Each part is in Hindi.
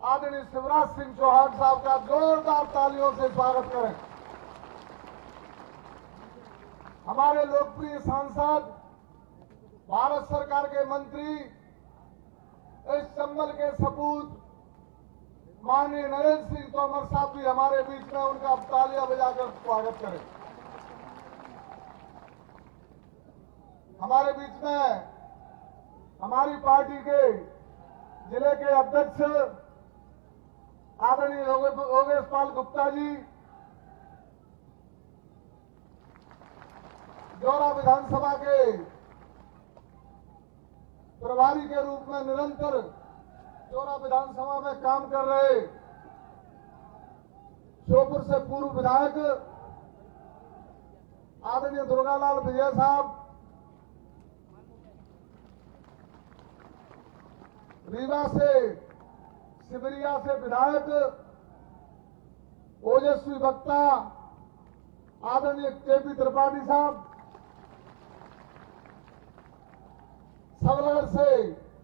आदरणीय शिवराज सिंह चौहान साहब का जोरदार तालियों से स्वागत करें। हमारे लोकप्रिय सांसद, भारत सरकार के मंत्री, इस चंबल के सपूत माननीय नरेंद्र सिंह तोमर साहब भी हमारे बीच में, उनका तालियां बजाकर स्वागत करें। हमारे बीच में हमारी पार्टी के जिले के अध्यक्ष आदरणीय योगेश पाल गुप्ता जी, जौरा विधानसभा के प्रभारी के रूप में निरंतर जौरा विधानसभा में काम कर रहे श्योपुर से पूर्व विधायक आदरणीय दुर्गालाल विजय साहब, रीवा से सिमरिया से विधायक ओजस्वी वक्ता आदरणीय केपी त्रिपाठी साहब, सबनगर से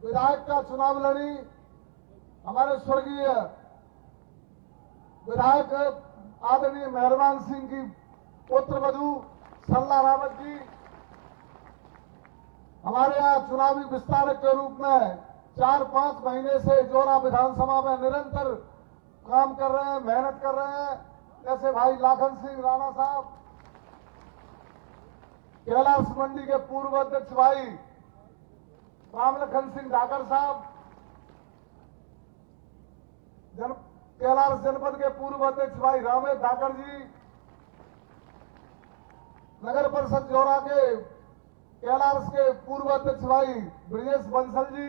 विधायक का चुनाव लड़ी हमारे स्वर्गीय विधायक आदरणीय मेहरबान सिंह की पुत्र वधू सरला रावत जी, हमारे यहाँ चुनावी विस्तारक के रूप में 4-5 महीने से जौरा विधानसभा में निरंतर काम कर रहे हैं, मेहनत कर रहे हैं, जैसे भाई लाखन सिंह राणा साहब, कैलाश मंडी के पूर्व अध्यक्ष भाई रामलखन सिंह धाकर साहब, कैलाश जनपद के पूर्व अध्यक्ष भाई रामेश धाकर जी, नगर परिषद जौरा के कैलाश के पूर्व अध्यक्ष भाई ब्रजेश बंसल जी,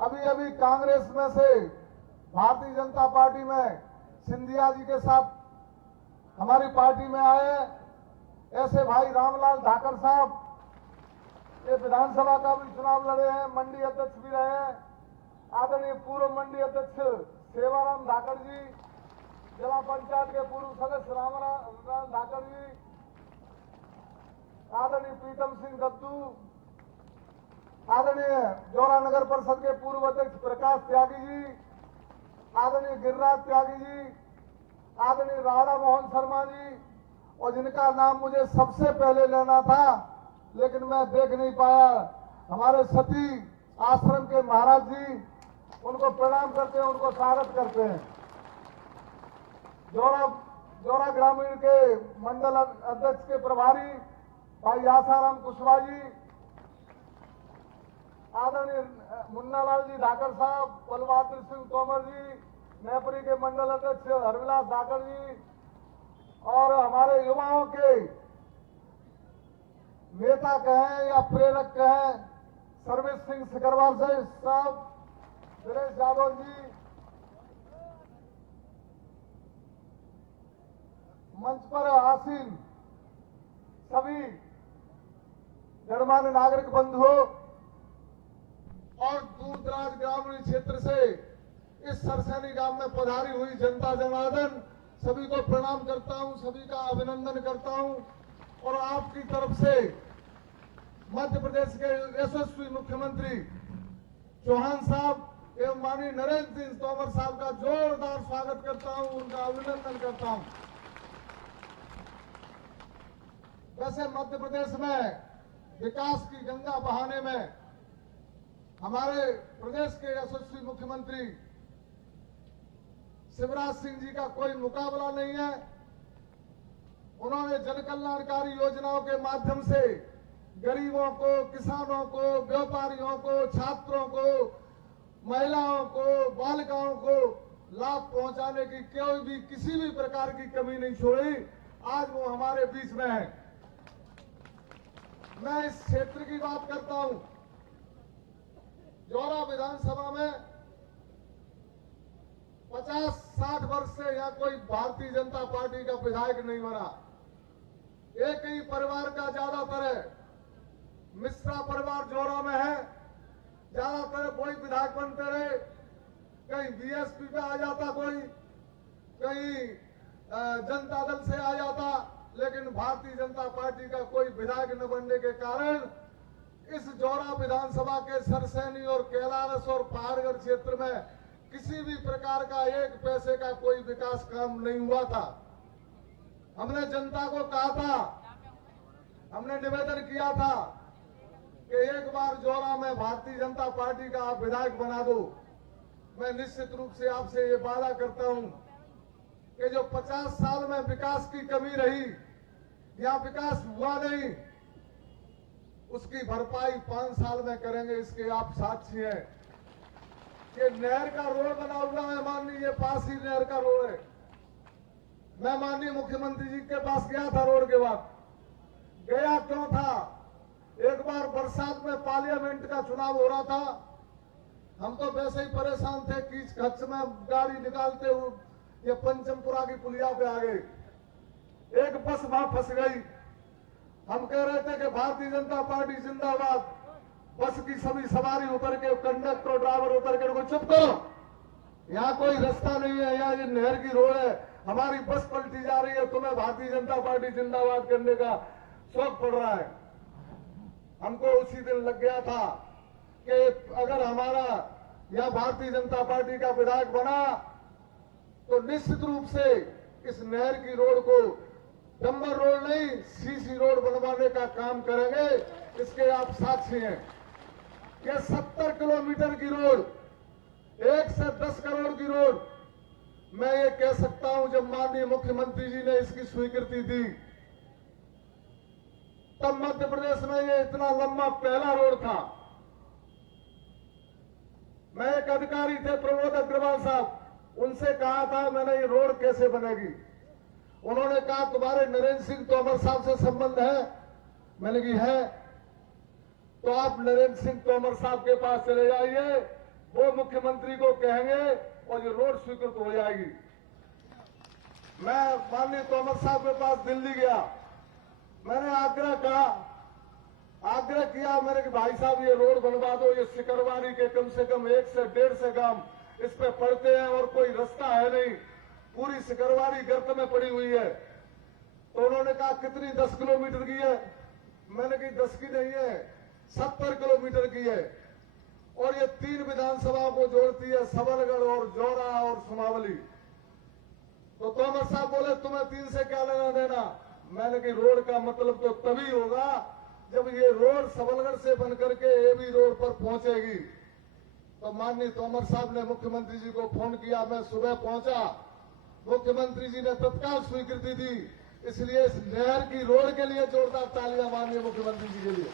अभी अभी कांग्रेस में से भारतीय जनता पार्टी में सिंधिया जी के साथ हमारी पार्टी में आए ऐसे भाई रामलाल धाकर साहब, ये विधानसभा का भी चुनाव लड़े हैं, मंडी अध्यक्ष भी रहे हैं, आदरणीय पूर्व मंडी अध्यक्ष सेवाराम धाकर जी, जिला पंचायत के पूर्व सदस्य रामराम धाकर जी, आदरणीय प्रीतम सिंह दत्तू, आदरणीय जौरा नगर परिषद के पूर्व अध्यक्ष प्रकाश त्यागी जी, आदरणीय गिरिराज त्यागी जी, आदरणीय राधा मोहन शर्मा जी, और जिनका नाम मुझे सबसे पहले लेना था लेकिन मैं देख नहीं पाया, हमारे सती आश्रम के महाराज जी, उनको प्रणाम करते हैं, उनको स्वागत करते हैं। जौरा ग्रामीण के मंडल अध्यक्ष के प्रभारी भाई आसाराम कुशवाहा जी, आदरणीय मुन्नालाल जी धाकर साहब, बलबहादुर सिंह तोमर जी, मैपरी के मंडल अध्यक्ष हरविलास धाकर जी, और हमारे युवाओं के नेता कहें या प्रेरक कहें सर्विस सिंह सिकरवाल साहब, दिनेश यादव जी, मंच पर आसीन सभी गणमान्य नागरिक बंधुओं और दूर दराज ग्रामीण क्षेत्र से इस सरसैनी गांव में पधारी हुई जनता जनार्दन, सभी को प्रणाम करता हूं, सभी का अभिनंदन करता हूं, और आपकी तरफ से मध्य प्रदेश के यशस्वी मुख्यमंत्री चौहान साहब एवं माननीय नरेंद्र सिंह तोमर साहब का जोरदार स्वागत करता हूं, उनका अभिनंदन करता हूं। वैसे मध्य प्रदेश में विकास की गंगा बहाने में हमारे प्रदेश के यशस्वी मुख्यमंत्री शिवराज सिंह जी का कोई मुकाबला नहीं है। उन्होंने जन कल्याणकारी योजनाओं के माध्यम से गरीबों को, किसानों को, व्यापारियों को, छात्रों को, महिलाओं को, बालिकाओं को लाभ पहुंचाने की कोई भी किसी भी प्रकार की कमी नहीं छोड़ी। आज वो हमारे बीच में है। मैं इस क्षेत्र की बात करता हूं। जौरा विधानसभा में 50-60 वर्ष से यहाँ कोई भारतीय जनता पार्टी का विधायक नहीं बना। एक ही परिवार का ज्यादातर है, मिश्रा परिवार जौरा में है, ज्यादातर कोई विधायक बनते रहे, कहीं बीएसपी पे आ जाता, कोई कहीं जनता दल से आ जाता, लेकिन भारतीय जनता पार्टी का कोई विधायक न बनने के कारण इस जौरा विधानसभा के सरसैनी और कैलाश और पहाड़गढ़ क्षेत्र में किसी भी प्रकार का एक पैसे का कोई विकास काम नहीं हुआ था। हमने जनता को कहा था, हमने निवेदन किया था कि एक बार जौरा में भारतीय जनता पार्टी का आप विधायक बना दो। मैं निश्चित रूप से आपसे ये वादा करता हूं कि जो 50 साल में विकास की कमी रही या विकास हुआ नहीं, उसकी भरपाई 5 साल में करेंगे। इसके आप साक्षी हैं। ये नहर का रोड बना हुआ है, माननीय पास ही नहर का रोड है। मैं माननीय मुख्यमंत्री जी के पास गया था रोड के बाद। गया क्यों था? एक बार बरसात में पार्लियामेंट का चुनाव हो रहा था, हम तो वैसे ही परेशान थे, कीच खच में गाड़ी निकालते हुए ये पंचमपुरा की पुलिया पे आ गए। एक बस वहां फंस गई। हम कह रहे थे कि भारतीय जनता पार्टी जिंदाबाद। बस की सभी सवारी उतर के, कंडक्टर ड्राइवर उतर के, उनको चुप करो, यहाँ कोई रास्ता नहीं है, यहाँ ये नहर की रोड है, हमारी बस पलटी जा रही है, तुम्हें भारतीय जनता पार्टी जिंदाबाद करने का शौक पड़ रहा है। हमको उसी दिन लग गया था कि अगर हमारा यहाँ भारतीय जनता पार्टी का विधायक बना तो निश्चित रूप से इस नहर की रोड को डंबर रोड नहीं, सीसी रोड बनवाने का काम करेंगे। इसके आप साक्षी हैं। ये 70 किलोमीटर की रोड, 1 से 10 करोड़ की रोड, मैं ये कह सकता हूं जब माननीय मुख्यमंत्री जी ने इसकी स्वीकृति दी तब मध्य प्रदेश में ये इतना लंबा पहला रोड था। मैं एक अधिकारी थे प्रमोद अग्रवाल साहब, उनसे कहा था मैंने ये रोड कैसे बनेगी। उन्होंने कहा तुम्हारे नरेंद्र सिंह तोमर साहब से संबंध है? मैंने कहा है। तो आप नरेंद्र सिंह तोमर साहब के पास चले जाइए, वो मुख्यमंत्री को कहेंगे और ये रोड स्वीकृत हो जाएगी। मैं माननीय तोमर साहब के पास दिल्ली गया, मैंने आग्रह किया, मैंने कि भाई साहब ये रोड बनवा दो, ये सिकरवारी के कम से कम 1 से 1.5 गांव इस पे पड़ते हैं और कोई रास्ता है नहीं, पूरी सिकरवारी गर्त में पड़ी हुई है। तो उन्होंने कहा कितनी 10 किलोमीटर की है? मैंने कहा 10 की नहीं है, 70 किलोमीटर की है और ये 3 विधानसभाओं को जोड़ती है, सबलगढ़ और जौरा और सुमावली। तो तोमर साहब बोले तुम्हें 3 से क्या लेना देना? मैंने कहा रोड का मतलब तो तभी होगा जब ये रोड सबलगढ़ से बनकर के एबी रोड पर पहुंचेगी। तो माननीय तोमर साहब ने मुख्यमंत्री जी को फोन किया, मैं सुबह पहुंचा, मुख्यमंत्री जी ने तत्काल स्वीकृति दी। इसलिए इस नहर की रोड के लिए जोरदार तालियां माननीय मुख्यमंत्री जी के लिए।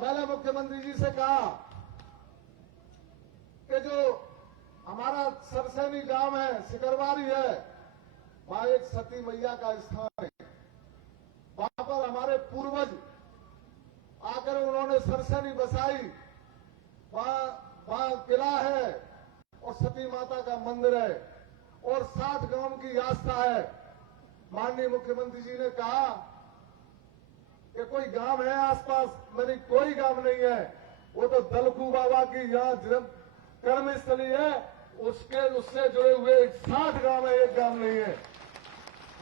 मैंने मुख्यमंत्री जी से कहा कि जो हमारा सरसैनी गांव है, सिकरवारी है, वहां एक सती मैया का स्थान है, वहां पर हमारे पूर्वज आकर उन्होंने सरसैनी बसाई, वहां किला है और सती माता का मंदिर है और 60 गांव की आस्था है। माननीय मुख्यमंत्री जी ने कहा कि कोई गांव है आसपास? मैंने कोई गांव नहीं है, वो तो दलकू बाबा की यहाँ कर्मस्थली है, उससे जुड़े हुए 60 गांव है, एक गांव नहीं है।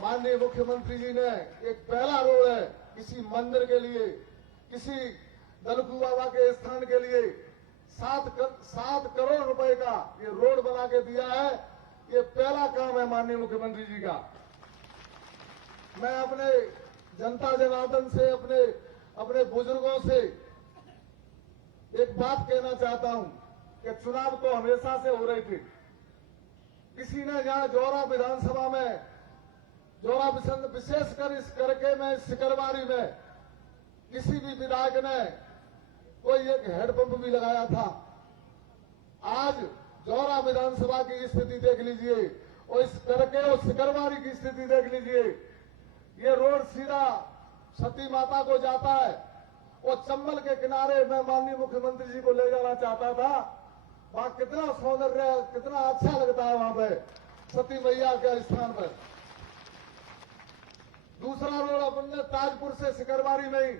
माननीय मुख्यमंत्री जी ने एक पहला रोड है किसी मंदिर के लिए, किसी दलकू बाबा के स्थान के लिए 7 करोड़ रुपए का ये रोड बना के दिया है। ये पहला काम है माननीय मुख्यमंत्री जी का। मैं अपने जनता जनार्दन से, अपने बुजुर्गों से एक बात कहना चाहता हूं कि चुनाव तो हमेशा से हो रहे थे। किसी ने यहां जौरा विधानसभा में, जौरा विशेषकर इस करके में, सिकरवारी में किसी भी विधायक ने कोई एक हैंडपंप भी लगाया था। आज जौरा विधानसभा की स्थिति देख लीजिए और इस करके और सिकरवारी की स्थिति देख लीजिए। ये रोड सीधा सती माता को जाता है और चंबल के किनारे मैं माननीय मुख्यमंत्री जी को ले जाना चाहता था। वहां कितना सौंदर्य, कितना अच्छा लगता है वहां पे सती मैया के स्थान पर। दूसरा रोड अपन ने ताजपुर से सिकरवारी में ही,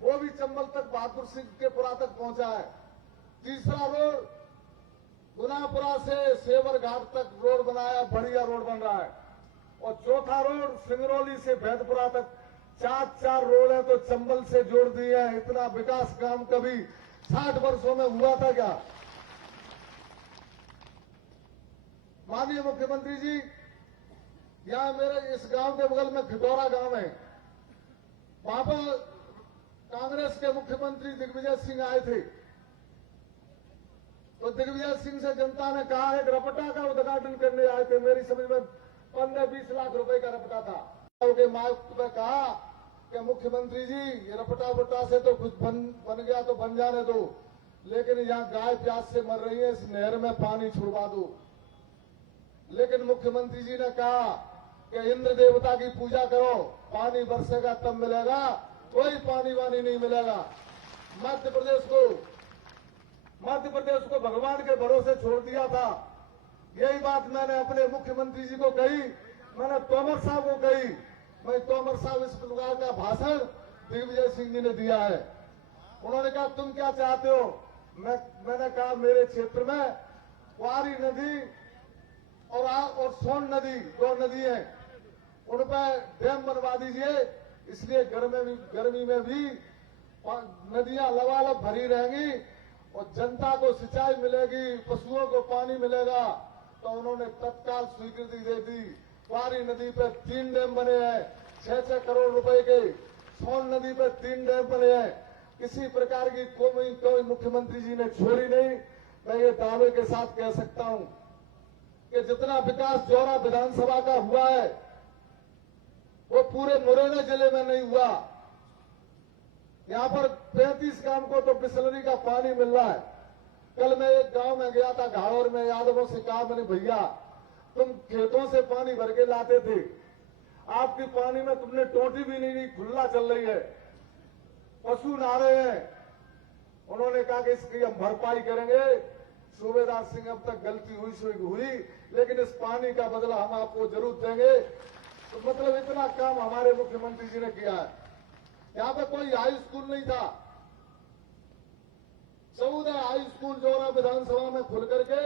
वो भी चंबल तक, बहादुर सिंह के पुरा तक पहुंचा है। तीसरा रोड गुनापुरा से सेवर घाट तक रोड बनाया, बढ़िया रोड बन रहा है। और चौथा रोड सिंगरौली से भैदपुरा तक चार रोड है तो चंबल से जोड़ दिए हैं। इतना विकास काम कभी 60 वर्षों में हुआ था क्या? माननीय मुख्यमंत्री जी, यहाँ मेरे इस गांव के बगल में खिटौरा गांव है, वहां पर कांग्रेस के मुख्यमंत्री दिग्विजय सिंह आए थे। तो दिग्विजय सिंह से जनता ने कहा है कि रपटा का उद्घाटन करने आए थे। मेरी समझ में 15-20 लाख रुपए का रपटा था। के मार्ग में कहा कि मुख्यमंत्री जी, ये रपटा से तो कुछ बन गया तो बन जाने दो, लेकिन यहाँ गाय प्यास से मर रही है, इस नहर में पानी छुड़वा दो। लेकिन मुख्यमंत्री जी ने कहा कि इंद्र देवता की पूजा करो, पानी बरसेगा तब मिलेगा, कोई पानी वानी नहीं मिलेगा। मध्य प्रदेश को भगवान के भरोसे छोड़ दिया था। यही बात मैंने अपने मुख्यमंत्री जी को कही, मैंने तोमर साहब को कही। मैं तोमर साहब इस प्रकार का भाषण दिग्विजय सिंह जी ने दिया है। उन्होंने कहा तुम क्या चाहते हो? मैंने कहा मेरे क्षेत्र में क्वारी नदी और सोन नदी, 2 नदी है, उन पर डैम बनवा दीजिए। इसलिए गर्मी में भी नदियां लबालब भरी रहेंगी और जनता को सिंचाई मिलेगी, पशुओं को पानी मिलेगा। तो उन्होंने तत्काल स्वीकृति दे दी। क्वारी नदी पे 3 डैम बने हैं, 6-6 करोड़ रुपए के। सोन नदी पे 3 डैम बने हैं। किसी प्रकार की कोई मुख्यमंत्री जी ने छोड़ी नहीं। मैं ये दावे के साथ कह सकता हूं कि जितना विकास जौरा विधानसभा का हुआ है वो पूरे मुरैना जिले में नहीं हुआ। यहाँ पर 35 गांव को तो बिसलरी का पानी मिल रहा है। कल मैं एक गांव में गया था घाड़ौर में, यादवों से कहा मैंने, भैया तुम खेतों से पानी भर के लाते थे, आपकी पानी में तुमने टोटी भी नहीं, खुला चल रही है, पशु नहा रहे हैं। उन्होंने कहा कि इसकी हम भरपाई करेंगे। सूबेदार सिंह, अब तक गलती हुई, लेकिन इस पानी का बदला हम आपको जरूर देंगे। तो मतलब इतना काम हमारे मुख्यमंत्री जी ने किया है। यहाँ पे कोई हाई स्कूल नहीं था, 14 हाई स्कूल जौरा विधानसभा में खुल करके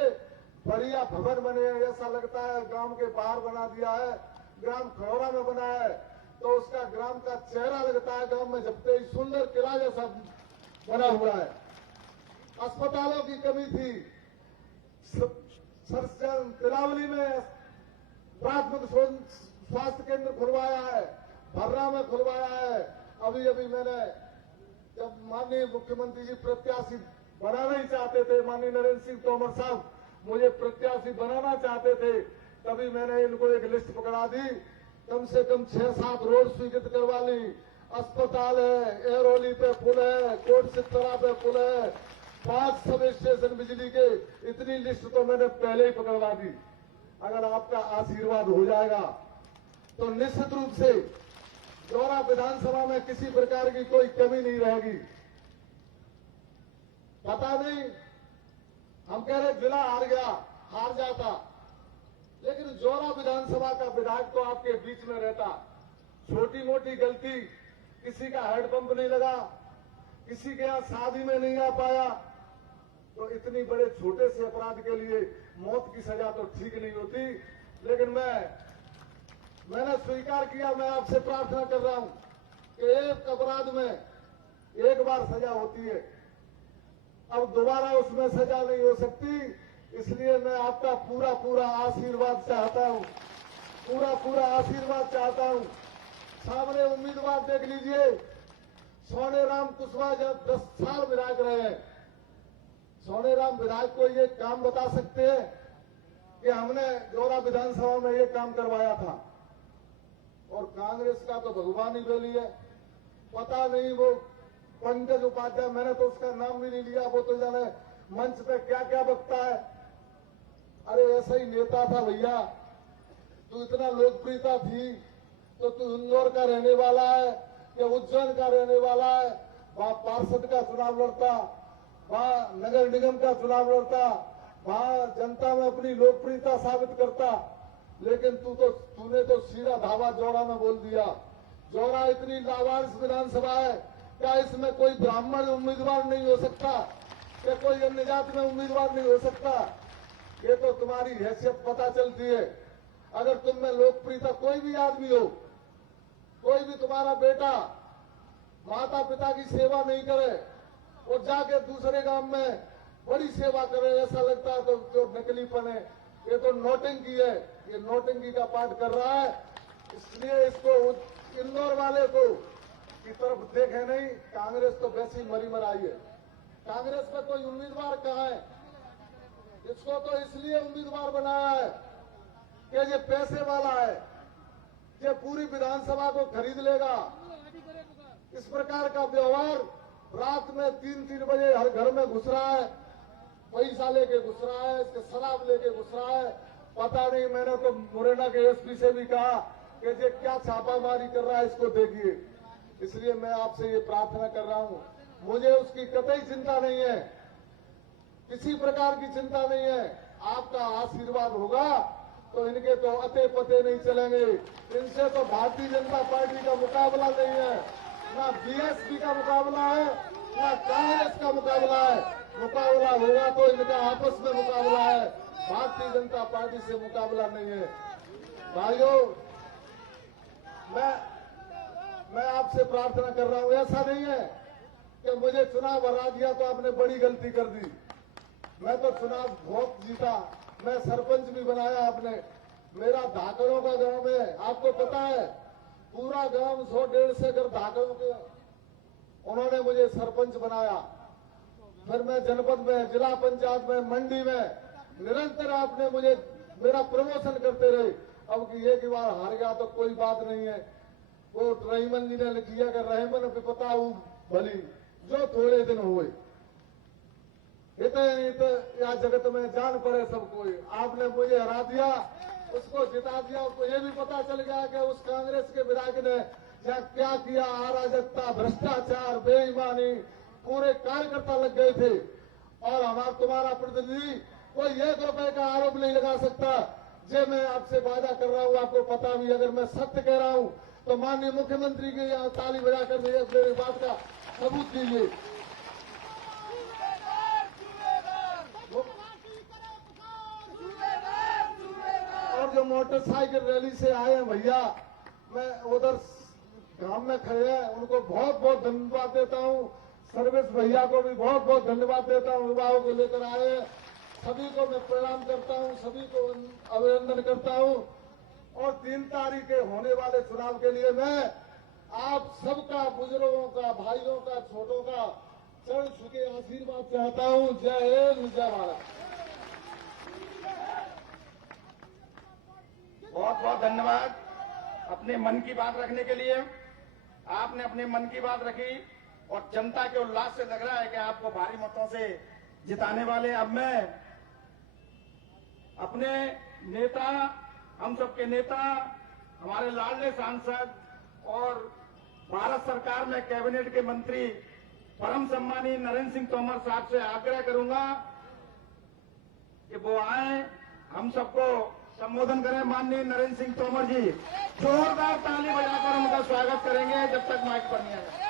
बढ़िया भवन बने हैं। ऐसा लगता है ग्राम के बाहर बना दिया है, ग्राम खड़ौरा में बना है तो उसका ग्राम का चेहरा लगता है गांव में जबते ही सुंदर किला जैसा बना हुआ है। अस्पतालों की कमी थी, तिलावली में प्राथमिक स्वास्थ्य केंद्र खुलवाया है, भर्रा में खुलवाया है। अभी मैंने, जब माननीय मुख्यमंत्री जी प्रत्याशी बनाना ही चाहते थे, माननीय नरेंद्र सिंह तोमर साहब मुझे प्रत्याशी बनाना चाहते थे, तभी मैंने इनको एक लिस्ट पकड़ा दी। कम से कम 6-7 रोड स्वीकृत करवा ली। अस्पताल है, एरोली पे पुल है, कोट सित्तरा पे पुल है, 5 सब स्टेशन बिजली के, इतनी लिस्ट तो मैंने पहले ही पकड़वा दी। अगर आपका आशीर्वाद हो जाएगा तो निश्चित रूप से जौरा विधानसभा में किसी प्रकार की कोई कमी नहीं रहेगी। पता नहीं, हम कह रहे जिला हार जाता, लेकिन जौरा विधानसभा का विधायक तो आपके बीच में रहता। छोटी मोटी गलती, किसी का हैंडपंप नहीं लगा, किसी के यहां शादी में नहीं आ पाया, तो इतनी बड़े छोटे से अपराध के लिए मौत की सजा तो ठीक नहीं होती। लेकिन मैंने स्वीकार किया, मैं आपसे प्रार्थना कर रहा हूं कि एक अपराध में एक बार सजा होती है, अब दोबारा उसमें सजा नहीं हो सकती। इसलिए मैं आपका पूरा आशीर्वाद चाहता हूं, पूरा आशीर्वाद चाहता हूं। सामने उम्मीदवार देख लीजिए, सोनेराम कुशवाहा जब 10 साल विधायक रहे हैं, सोनेराम विधायक को ये काम बता सकते हैं कि हमने जौरा विधानसभा में ये काम करवाया था। और कांग्रेस का तो भगवान ही बेली है, पता नहीं वो पंकज उपाध्याय, मैंने तो उसका नाम भी नहीं लिया, वो तो जाने मंच पे क्या क्या बकता है। अरे ऐसा ही नेता था भैया, तू इतना लोकप्रियता थी तो तू इंदौर का रहने वाला है या उज्जैन का रहने वाला है, वहां पार्षद का चुनाव लड़ता, वहां नगर निगम का चुनाव लड़ता, वहां जनता में अपनी लोकप्रियता साबित करता। लेकिन तूने तो सीधा धावा जौरा में बोल दिया। जौरा इतनी लावारिस विधानसभा है, क्या इसमें कोई ब्राह्मण उम्मीदवार नहीं हो सकता? क्या कोई अन्य जाति में उम्मीदवार नहीं हो सकता? ये तो तुम्हारी हैसियत पता चलती है। अगर तुम में लोकप्रियता, कोई भी आदमी हो, कोई भी तुम्हारा बेटा माता पिता की सेवा नहीं करे और जाके दूसरे गांव में बड़ी सेवा करे, ऐसा लगता है तो जो नकलीपन है, ये तो नौटंकी है, ये नौटंकी का पाठ कर रहा है। इसलिए इसको इंदौर वाले को की तरफ देखे नहीं। कांग्रेस तो वैसी मरी मराई है, कांग्रेस में कोई उम्मीदवार कहाँ है? इसको तो इसलिए उम्मीदवार बनाया है कि ये पैसे वाला है, ये पूरी विधानसभा को खरीद लेगा। इस प्रकार का व्यवहार, रात में 3-3 बजे हर घर में घुस रहा है, पैसा लेके घुस रहा है, इसके शराब लेके घुस रहा है। पता नहीं, मैंने तो मुरैना के एसपी से भी कहा कि ये क्या छापामारी कर रहा है, इसको देखिए। इसलिए मैं आपसे ये प्रार्थना कर रहा हूं, मुझे उसकी कतई चिंता नहीं है, किसी प्रकार की चिंता नहीं है। आपका आशीर्वाद होगा तो इनके तो अते पते नहीं चलेंगे। इनसे तो भारतीय जनता पार्टी का मुकाबला नहीं है, ना बीएसपी का मुकाबला है, ना कांग्रेस का मुकाबला है। मुकाबला होगा तो इनका आपस में मुकाबला है, भारतीय जनता पार्टी से मुकाबला नहीं है। भाइयों, मैं आपसे प्रार्थना कर रहा हूं, ऐसा नहीं है कि मुझे चुनाव हरा दिया तो आपने बड़ी गलती कर दी। मैं तो चुनाव बहुत जीता, मैं सरपंच भी बनाया आपने। मेरा धाकड़ों का गांव है, आपको पता है, पूरा गांव 100-150 घर धाकड़ों के, उन्होंने मुझे सरपंच बनाया। फिर मैं जनपद में, जिला पंचायत में, मंडी में निरंतर आपने मुझे मेरा प्रमोशन करते रहे। अब कि एक बार हार गया तो कोई बात नहीं है। वो रहीमन जी ने लिख लिया कि रहमन विपता भली जो थोड़े दिन हुए, इतने या जगत में जान पड़े सब कोई। आपने मुझे हरा दिया, उसको जिता दिया। उसको ये भी पता चल गया कि उस कांग्रेस के विधायक ने क्या किया, अराजकता, भ्रष्टाचार, बेईमानी, पूरे कार्यकर्ता लग गए थे। और हमारा तुम्हारा प्रतिनिधि कोई 1 रुपए का आरोप नहीं लगा सकता। जे मैं आपसे वादा कर रहा हूं, आपको पता भी, अगर मैं सत्य कह रहा हूं तो माननीय मुख्यमंत्री के यहाँ ताली बजाकर मेरी बात का सबूत दीजिए। और जो मोटरसाइकिल रैली से आए हैं भैया, मैं उधर गांव में खड़े हैं, उनको बहुत बहुत धन्यवाद देता हूं। सर्विस भैया को भी बहुत बहुत धन्यवाद देता हूं। युवाओं को लेकर आए हैं, सभी को मैं प्रणाम करता हूं, सभी को अभिनंदन करता हूं। और 3 तारीख के होने वाले चुनाव के लिए मैं आप सबका, बुजुर्गों का, भाइयों का, छोटों का चरण छू के आशीर्वाद चाहता हूं। जय हिंद, जय भारत। बहुत बहुत धन्यवाद अपने मन की बात रखने के लिए। आपने अपने मन की बात रखी और जनता के उल्लास से लग रहा है कि आपको भारी मतों से जिताने वाले। अब मैं अपने नेता, हम सबके नेता, हमारे लाडले सांसद और भारत सरकार में कैबिनेट के मंत्री परम सम्मानीय नरेंद्र सिंह तोमर साहब से आग्रह करूंगा कि वो आए, हम सबको संबोधन करें। माननीय नरेंद्र सिंह तोमर जी, जोरदार ताली बजाकर उनका स्वागत करेंगे जब तक माइक पर नहीं आएगा।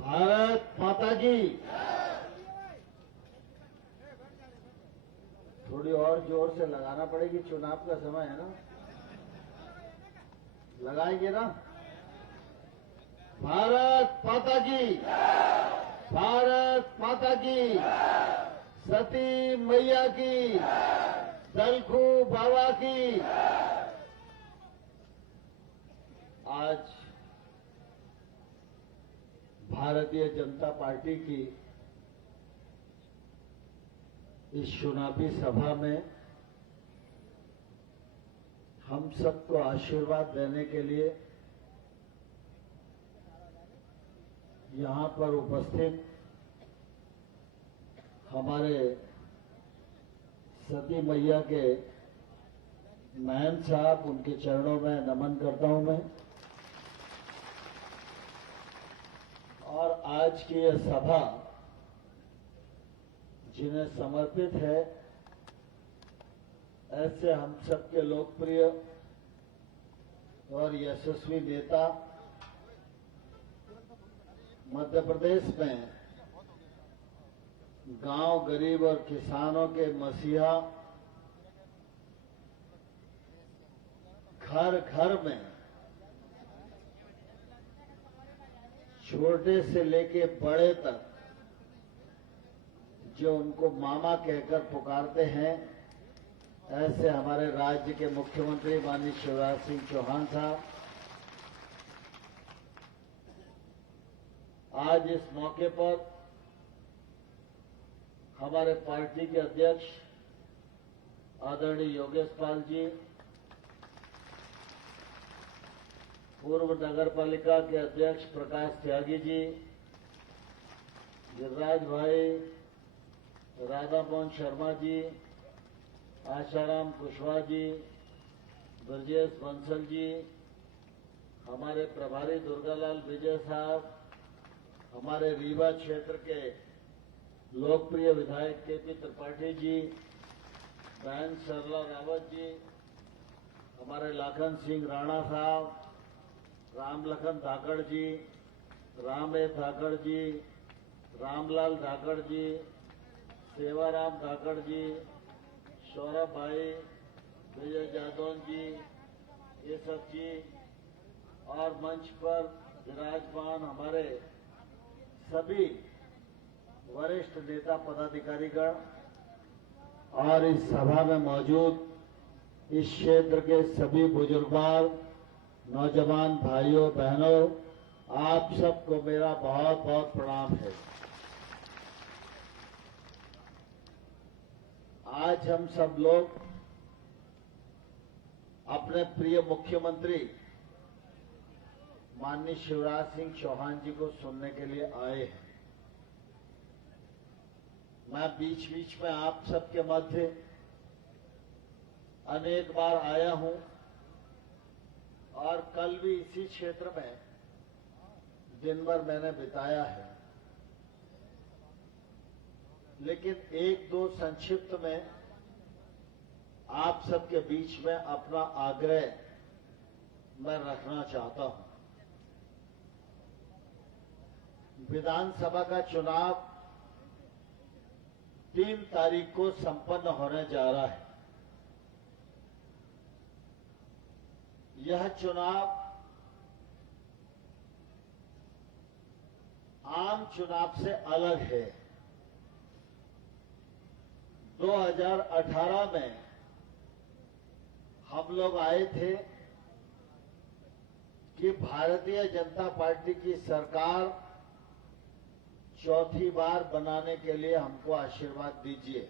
भारत माता की। थोड़ी और जोर से लगाना पड़ेगी, चुनाव का समय है ना, लगाएंगे ना। भारत माता की, भारत माता की, सती मैया की, दलखू बाबा की। आज भारतीय जनता पार्टी की इस चुनावी सभा में हम सबको आशीर्वाद देने के लिए यहां पर उपस्थित हमारे सती मैया के महंत साहब, उनके चरणों में नमन करता हूं मैं। और आज की यह सभा जिन्हें समर्पित है, ऐसे हम सबके लोकप्रिय और यशस्वी नेता मध्य प्रदेश में गांव गरीब और किसानों के मसीहा, घर घर में छोटे से लेके बड़े तक जो उनको मामा कहकर पुकारते हैं, ऐसे हमारे राज्य के मुख्यमंत्री माननीय शिवराज सिंह चौहान साहब आज इस मौके पर हमारे पार्टी के अध्यक्ष आदरणीय योगेश पाल जी, पूर्व नगर पालिका के अध्यक्ष प्रकाश त्यागी जी, गिरिराज भाई, राधा मोहन शर्मा जी, आशाराम कुशवाहा जी, ब्रजेश बंसल जी, हमारे प्रभारी दुर्गालाल विजय साहब, हमारे रीवा क्षेत्र के लोकप्रिय विधायक केपी त्रिपाठी जी, बहन सरला रावत जी, हमारे लाखन सिंह राणा साहब, रामलखन धाकड़ जी, रामे धाकड़ जी, रामलाल धाकड़ जी, सेवाराम धाकड़ जी, सौरभ भाई, विजय जादौन जी, ये सब जी, और मंच पर विराजमान हमारे सभी वरिष्ठ नेता पदाधिकारीगण और इस सभा में मौजूद इस क्षेत्र के सभी बुजुर्गवार, नौजवान भाइयों बहनों, आप सबको मेरा बहुत बहुत प्रणाम है। आज हम सब लोग अपने प्रिय मुख्यमंत्री माननीय शिवराज सिंह चौहान जी को सुनने के लिए आए हैं। मैं बीच बीच में आप सबके मध्य अनेक बार आया हूं और कल भी इसी क्षेत्र में दिन भर मैंने बिताया है, लेकिन एक दो संक्षिप्त में आप सबके बीच में अपना आग्रह मैं रखना चाहता हूं। विधानसभा का चुनाव 3 तारीख को संपन्न होने जा रहा है। यह चुनाव आम चुनाव से अलग है। 2018 में हम लोग आए थे कि भारतीय जनता पार्टी की सरकार चौथी बार बनाने के लिए हमको आशीर्वाद दीजिए।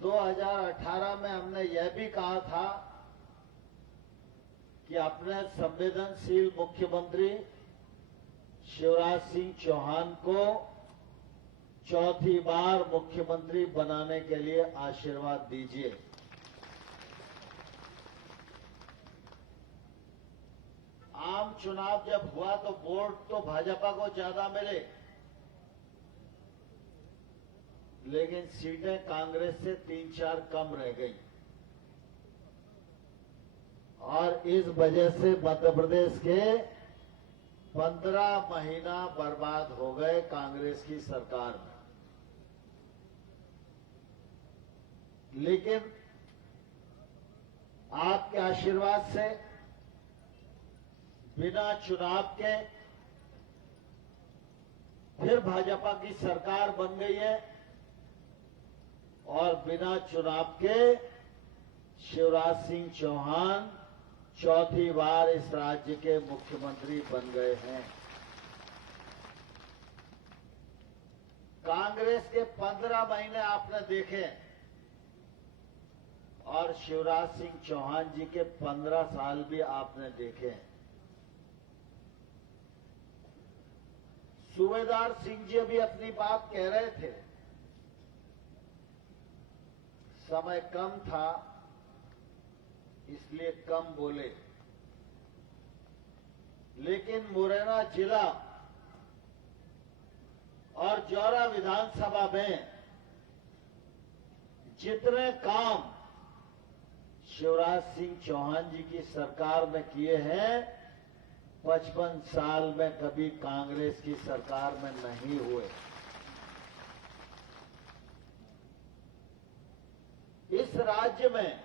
दो 2018 में हमने यह भी कहा था कि अपने संवेदनशील मुख्यमंत्री शिवराज सिंह चौहान को चौथी बार मुख्यमंत्री बनाने के लिए आशीर्वाद दीजिए। आम चुनाव जब हुआ तो वोट तो भाजपा को ज्यादा मिले, लेकिन सीटें कांग्रेस से 3-4 कम रह गई और इस वजह से मध्य प्रदेश के 15 महीना बर्बाद हो गए कांग्रेस की सरकार में। लेकिन आपके आशीर्वाद से बिना चुनाव के फिर भाजपा की सरकार बन गई है और बिना चुनाव के शिवराज सिंह चौहान चौथी बार इस राज्य के मुख्यमंत्री बन गए हैं। कांग्रेस के 15 महीने आपने देखे और शिवराज सिंह चौहान जी के 15 साल भी आपने देखे। सूबेदार सिंह जी भी अपनी बात कह रहे थे, समय कम था इसलिए कम बोले, लेकिन मुरैना जिला और जौरा विधानसभा में जितने काम शिवराज सिंह चौहान जी की सरकार में किए हैं 55 साल में कभी कांग्रेस की सरकार में नहीं हुए। इस राज्य में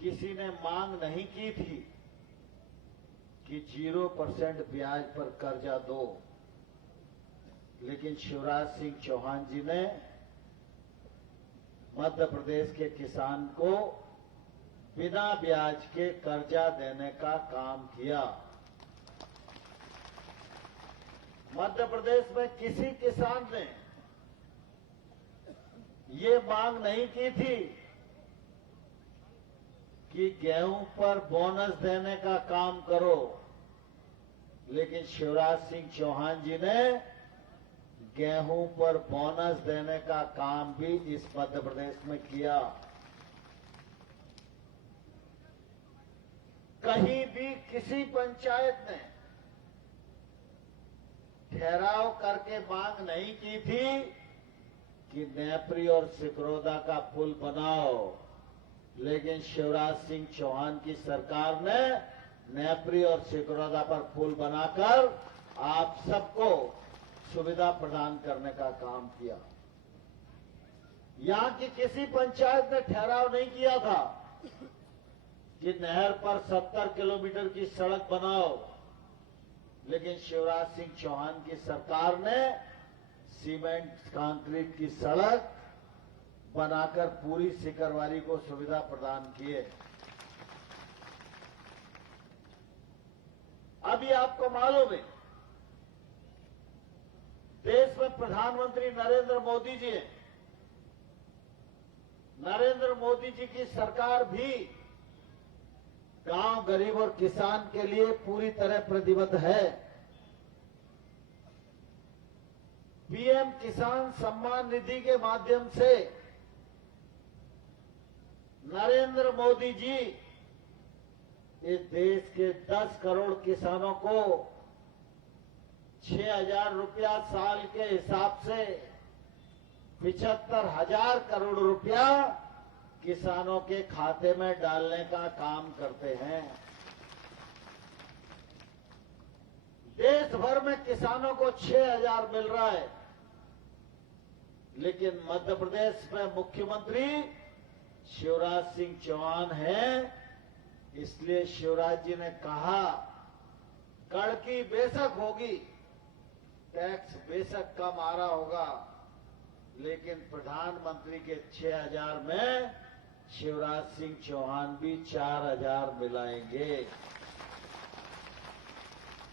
किसी ने मांग नहीं की थी कि 0% ब्याज पर कर्जा दो, लेकिन शिवराज सिंह चौहान जी ने मध्य प्रदेश के किसान को बिना ब्याज के कर्जा देने का काम किया। मध्य प्रदेश में किसी किसान ने ये मांग नहीं की थी कि गेहूं पर बोनस देने का काम करो, लेकिन शिवराज सिंह चौहान जी ने गेहूं पर बोनस देने का काम भी इस मध्य प्रदेश में किया। कहीं भी किसी पंचायत ने ठहराव करके मांग नहीं की थी कि नेपरी और सिकरोदा का पुल बनाओ, लेकिन शिवराज सिंह चौहान की सरकार ने नेपरी और सिकरोदा पर पुल बनाकर आप सबको सुविधा प्रदान करने का काम किया। यहां की किसी पंचायत ने ठहराव नहीं किया था कि नहर पर 70 किलोमीटर की सड़क बनाओ, लेकिन शिवराज सिंह चौहान की सरकार ने सीमेंट कंक्रीट की सड़क बनाकर पूरी सिकरवारी को सुविधा प्रदान किए। अभी आपको मालूम है, देश में प्रधानमंत्री नरेंद्र मोदी जी हैं। नरेंद्र मोदी जी की सरकार भी गांव, गरीब और किसान के लिए पूरी तरह प्रतिबद्ध है। पीएम किसान सम्मान निधि के माध्यम से नरेंद्र मोदी जी इस देश के 10 करोड़ किसानों को 6,000 रुपया साल के हिसाब से 75,000 करोड़ रुपया किसानों के खाते में डालने का काम करते हैं। देश भर में किसानों को 6,000 मिल रहा है, लेकिन मध्य प्रदेश में मुख्यमंत्री शिवराज सिंह चौहान है, इसलिए शिवराज जी ने कहा कड़की बेशक होगी, टैक्स बेशक कम आ रहा होगा, लेकिन प्रधानमंत्री के 6,000 में शिवराज सिंह चौहान भी 4,000 मिलाएंगे।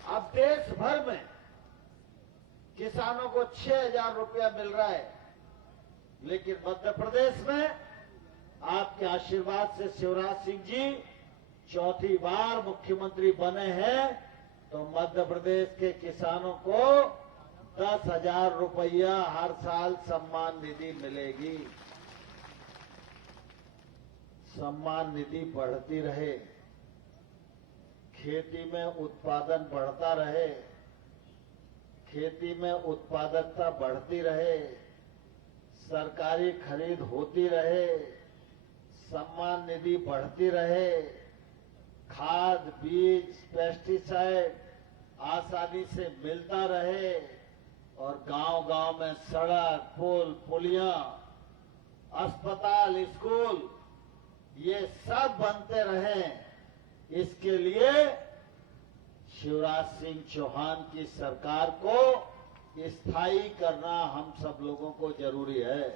अब देश भर में किसानों को 6,000 रुपया मिल रहा है, लेकिन मध्य प्रदेश में आपके आशीर्वाद से शिवराज सिंह जी चौथी बार मुख्यमंत्री बने हैं, तो मध्य प्रदेश के किसानों को 10,000 रुपया हर साल सम्मान निधि मिलेगी। सम्मान निधि बढ़ती रहे, खेती में उत्पादन बढ़ता रहे, खेती में उत्पादकता बढ़ती रहे, सरकारी खरीद होती रहे, सम्मान निधि बढ़ती रहे, खाद, बीज, पेस्टिसाइड आसानी से मिलता रहे और गांव-गांव में सड़क, पुल, पुलियां, अस्पताल, स्कूल ये सब बनते रहें, इसके लिए शिवराज सिंह चौहान की सरकार को स्थायी करना हम सब लोगों को जरूरी है।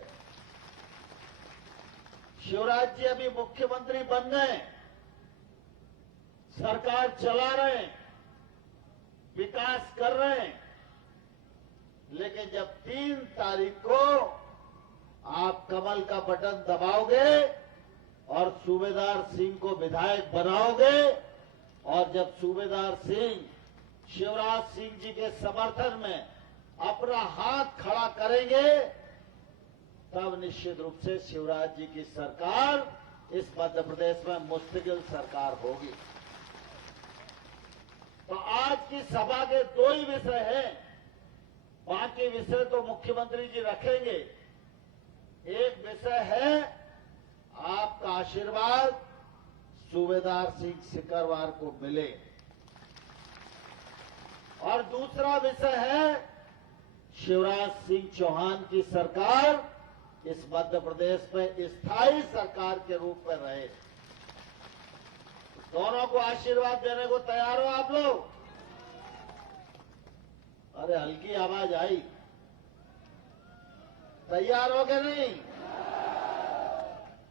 शिवराज जी अभी मुख्यमंत्री बन गए, सरकार चला रहे हैं, विकास कर रहे हैं, लेकिन जब 3 तारीख को आप कमल का बटन दबाओगे और सूबेदार सिंह को विधायक बनाओगे, और जब सूबेदार सिंह शिवराज सिंह जी के समर्थन में अपना हाथ खड़ा करेंगे, तब निश्चित रूप से शिवराज जी की सरकार इस मध्य प्रदेश में मुस्तकिल सरकार होगी। तो आज की सभा के 2 ही विषय हैं, बाकी विषय तो मुख्यमंत्री जी रखेंगे। एक विषय है आपका आशीर्वाद सूबेदार सिंह सिकरवार को मिले, और दूसरा विषय है शिवराज सिंह चौहान की सरकार इस मध्य प्रदेश में स्थायी सरकार के रूप में रहे। दोनों को आशीर्वाद देने को तैयार हो आप लोग? अरे हल्की आवाज आई, तैयार हो गए नहीं?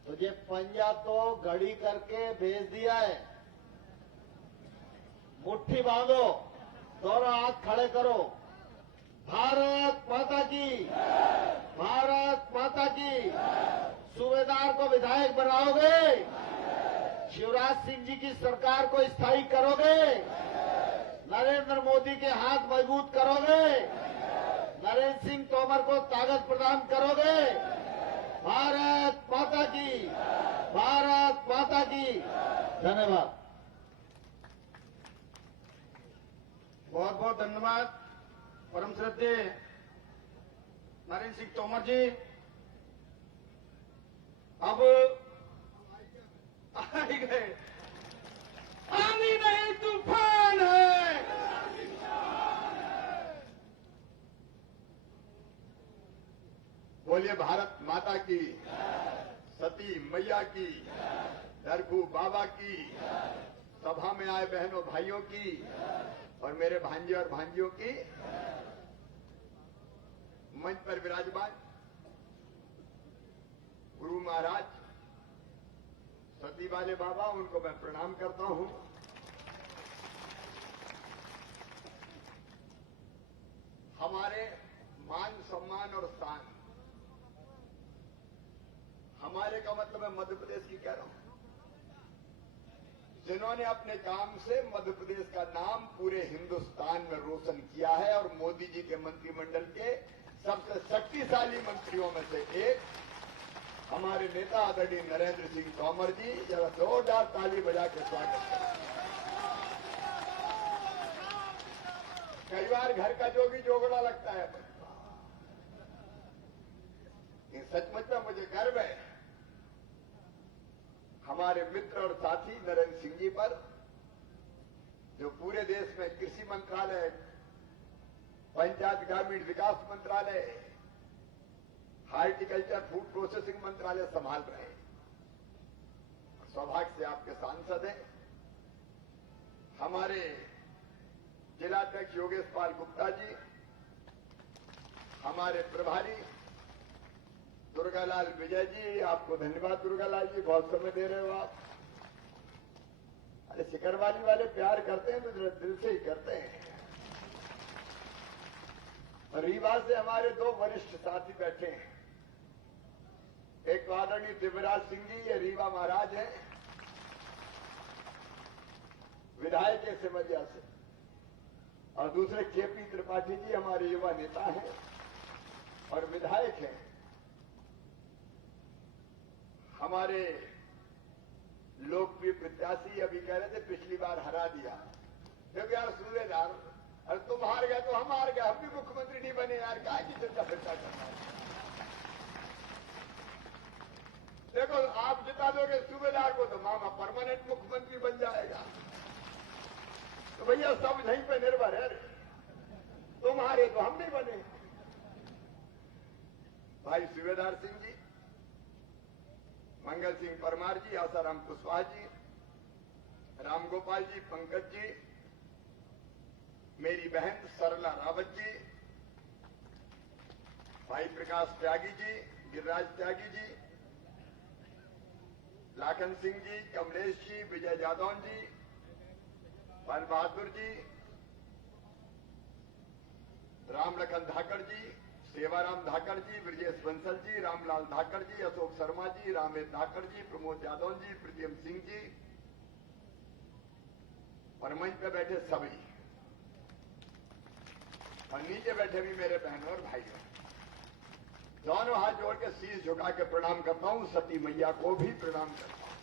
तो ये पंजा तो घड़ी करके भेज दिया है, मुट्ठी बांधो, दोनों हाथ खड़े करो। भारत माता की, भारत माता की। सूबेदार को विधायक बनाओगे, शिवराज सिंह जी की सरकार को स्थायी करोगे, नरेंद्र मोदी के हाथ मजबूत करोगे, नरेंद्र सिंह तोमर को ताकत प्रदान करोगे। भारत माता की, भारत माता की। धन्यवाद। बहुत बहुत धन्यवाद परम श्रद्धेय नरेंद्र सिंह तोमर जी। अब आ ही गए, आंधी नहीं तूफान है। बोलिए भारत माता की, सती मैया की, दरकू बाबा की, सभा में आए बहनों भाइयों की और मेरे भांजे और भांजियों की, मंच पर विराजमान गुरु महाराज सती वाले बाबा, उनको मैं प्रणाम करता हूं। हमारे मान सम्मान और स्थान, हमारे का मतलब है मध्य प्रदेश की कह रहा हूं, जिन्होंने अपने काम से मध्य प्रदेश का नाम पूरे हिंदुस्तान में रोशन किया है और मोदी जी के मंत्रिमंडल के सबसे शक्तिशाली मंत्रियों में से एक हमारे नेता आदरणीय नरेंद्र सिंह तोमर जी। जरा जोरदार ताली बजा के स्वागत करें। कई बार घर का जोगी जोगड़ा लगता है, सचमुच में मुझे गर्व है हमारे मित्र और साथी नरेंद्र सिंह जी पर, जो पूरे देश में कृषि मंत्रालय, पंचायत ग्रामीण विकास मंत्रालय, हार्टिकल्चर फूड प्रोसेसिंग मंत्रालय संभाल रहे हैं। सौभाग्य से आपके सांसद हैं हमारे जिलाध्यक्ष योगेश पाल गुप्ता जी, हमारे प्रभारी दुर्गालाल विजय जी। आपको धन्यवाद दुर्गालाल जी, बहुत समय दे रहे हो आप। अरे सिकरवाली वाले प्यार करते हैं तो दिल से ही करते हैं। और रीवा से हमारे दो वरिष्ठ साथी बैठे हैं, एक तो आदरणीय दिव्यराज सिंह जी, ये रीवा महाराज हैं, विधायक है सिमरिया से, और दूसरे केपी त्रिपाठी जी हमारे युवा नेता हैं और विधायक हैं। हमारे लोकप्रिय प्रत्याशी अभी कह रहे थे पिछली बार हरा दिया, जब यार सूबेदार, अरे तुम हार गए तो हम हार गए, हम भी मुख्यमंत्री नहीं बने यार, क्या की चर्चा फिरता करना है। देखो आप जिता दोगे सूबेदार को तो मामा परमानेंट मुख्यमंत्री बन जाएगा। तो भैया सब यहीं पे निर्भर है, तुम हारे तो हम नहीं बने। भाई सूबेदार सिंह जी, मंगल सिंह परमार जी, आसाराम कुशवाहा जी, रामगोपाल जी, पंकज जी, मेरी बहन सरला रावत जी, भाई प्रकाश त्यागी जी, गिरिराज त्यागी जी, लाखन सिंह जी, कमलेश जी, विजय जादौन जी, पाल बहादुर जी, राम लखन धाकड़ जी, सेवाराम धाकड़ जी, ब्रजेश बंसल जी, रामलाल धाकड़ जी, अशोक शर्मा जी, रामेश धाकड़ जी, प्रमोद यादव जी, प्रीतिम सिंह जी और मंच पे बैठे सभी और नीचे बैठे भी मेरे बहनों और भाइयों, दोनों हाथ जोड़ के शीश झुका के प्रणाम करता हूं। सती मैया को भी प्रणाम करता हूं।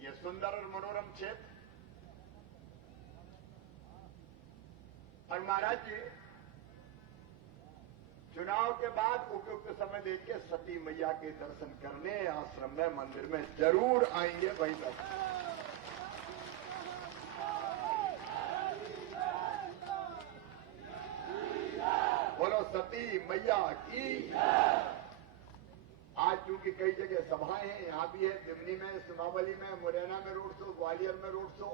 ये सुंदर और मनोरम क्षेत्र, और महाराज जी चुनाव के बाद उपयुक्त समय देख के सती मैया के दर्शन करने आश्रम में मंदिर में जरूर आएंगे। वहीं तक बोलो सती मैया की। आज चूंकि कई जगह सभाएं हैं, यहां भी है, दिमनी में, सुनावली में, मुरैना में रोड शो, ग्वालियर में रोड शो,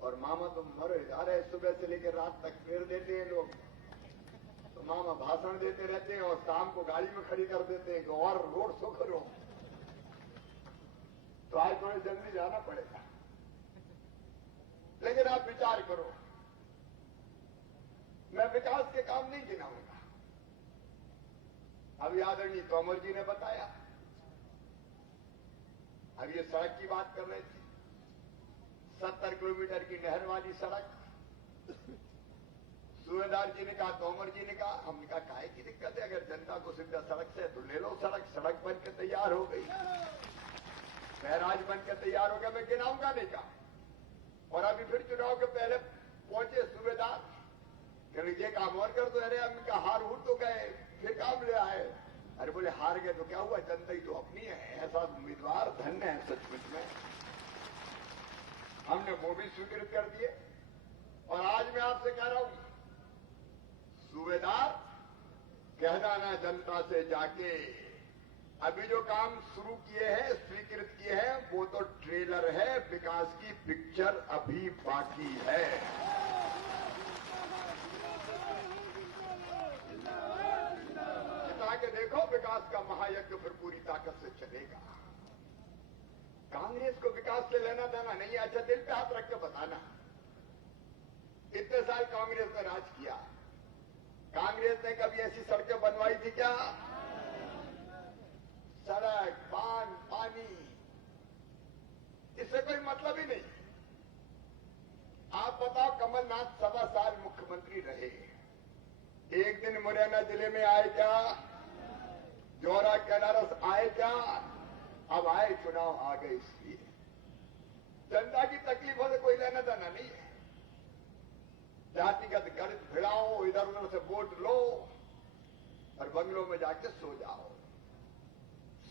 और मामा तो मर जा रहे सुबह से लेकर रात तक फेर देते हैं लोग। तो मामा भाषण देते रहते हैं और शाम को गाड़ी में खड़ी कर देते हैं कि और रोड शो करो। तो आज थोड़े जल्दी जाना पड़ेगा, लेकिन आप विचार करो, मैं विकास के काम नहीं गिनाऊंगा। अभी आदरणीय तोमर जी ने बताया, अब ये सड़क की बात कर रहे थे, 70 किलोमीटर की नहर वाली सड़क। सूबेदार जी ने कहा, तोमर जी ने कहा, हमने कहा काहे की दिक्कत है, अगर जनता को सुविधा सड़क से तो ले लो सड़क। सड़क बन के तैयार हो गई, बैराज बन के तैयार हो गया, मैं गिनाऊंगा नहीं कहा। और अभी फिर चुनाव के पहले पहुंचे सूबेदार, ये काम और कर दो। अरे हम का हार उठ तो गए, फिर काम ले आए। अरे बोले हार गए तो क्या हुआ, जनता ही तो अपनी है। ऐसा उम्मीदवार धन्य है सचमुच में। हमने वो भी स्वीकृत कर दिए। और आज मैं आपसे कह रहा हूं, सूबेदार कह जाना जनता से जाके, अभी जो काम शुरू किए हैं, स्वीकृत किए हैं, वो तो ट्रेलर है, विकास की पिक्चर अभी बाकी है। जिता के देखो, विकास का महायज्ञ फिर पूरी ताकत से चलेगा। कांग्रेस को विकास से लेना देना नहीं है। अच्छा, दिल पे हाथ रख के बताना, इतने साल कांग्रेस ने राज किया, कांग्रेस ने कभी ऐसी सड़कें बनवाई थी क्या? सड़क, पानी, इससे कोई मतलब ही नहीं। आप बताओ, कमलनाथ 7 साल मुख्यमंत्री रहे, एक दिन मुरैना जिले में आए क्या? जोरा कैलारस आए क्या? अब आए, चुनाव आ गए, इसलिए जनता की तकलीफों से कोई लेना देना नहीं है। जातिगत गणित भिड़ाओ, इधर उधर से वोट लो और बंगलों में जाके सो जाओ।